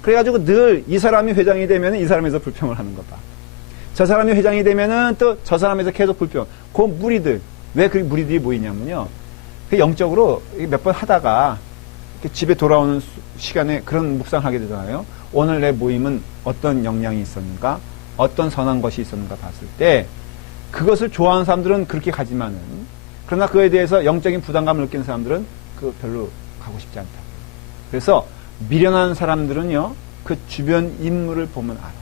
그래가지고 늘 이 사람이 회장이 되면 이 사람에서 불평을 하는 것 봐. 저 사람이 회장이 되면은 또 저 사람에서 계속 불평. 그 무리들. 왜 그 무리들이 모이냐면요, 그 영적으로 몇 번 하다가 집에 돌아오는 시간에 그런 묵상을 하게 되잖아요. 오늘 내 모임은 어떤 영향이 있었는가, 어떤 선한 것이 있었는가 봤을 때, 그것을 좋아하는 사람들은 그렇게 가지만은, 그러나 그에 대해서 영적인 부담감을 느끼는 사람들은 그 별로 가고 싶지 않다. 그래서 미련한 사람들은요, 그 주변 인물을 보면 알아.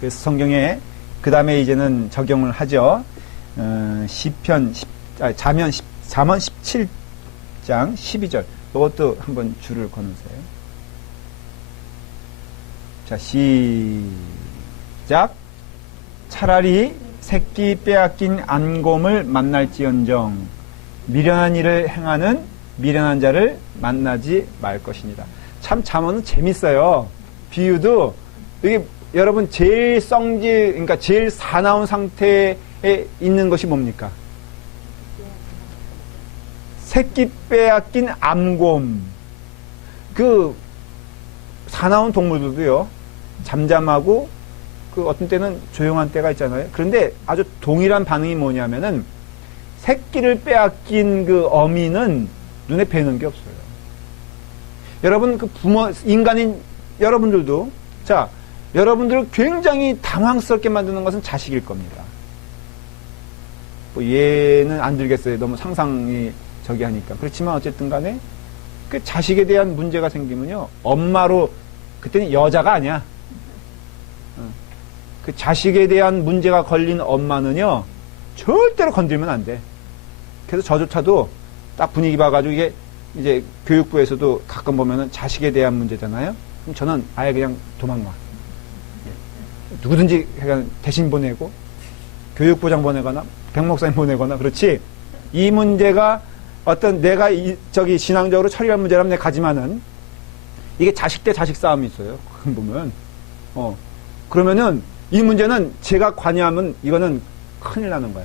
그래서 성경에 그 다음에 이제는 적용을 하죠. 잠언 17장 12절. 이것도 한번 줄을 거놓으세요. 자, 시작. 차라리 새끼 빼앗긴 안곰을 만날지언정 미련한 일을 행하는 미련한 자를 만나지 말 것이니라. 참 잠언은 재밌어요. 비유도 이게 여러분 제일 그러니까 제일 사나운 상태에 있는 것이 뭡니까? 새끼 빼앗긴 암곰. 그 사나운 동물들도요, 잠잠하고 그 어떤 때는 조용한 때가 있잖아요. 그런데 아주 동일한 반응이 뭐냐면은 새끼를 빼앗긴 그 어미는 눈에 뵈는 게 없어요. 여러분 그 인간인 여러분들도, 자, 여러분들을 굉장히 당황스럽게 만드는 것은 자식일 겁니다. 뭐 얘는 안 들겠어요. 너무 상상이 저기 하니까. 그렇지만 어쨌든 간에 그 자식에 대한 문제가 생기면요, 엄마로, 그때는 여자가 아니야. 그 자식에 대한 문제가 걸린 엄마는요, 절대로 건들면 안 돼. 그래서 저조차도 딱 분위기 봐가지고, 이게 이제 교육부에서도 가끔 보면은 자식에 대한 문제잖아요. 그럼 저는 아예 그냥 도망가. 누구든지 대신 보내고, 교육부장 보내거나, 백목사님 보내거나, 그렇지. 이 문제가 어떤 내가 신앙적으로 처리할 문제라면 내가 가지만은, 이게 자식 대 자식 싸움이 있어요. 가끔 보면. 그러면은 이 문제는 제가 관여하면 이거는 큰일 나는 거야.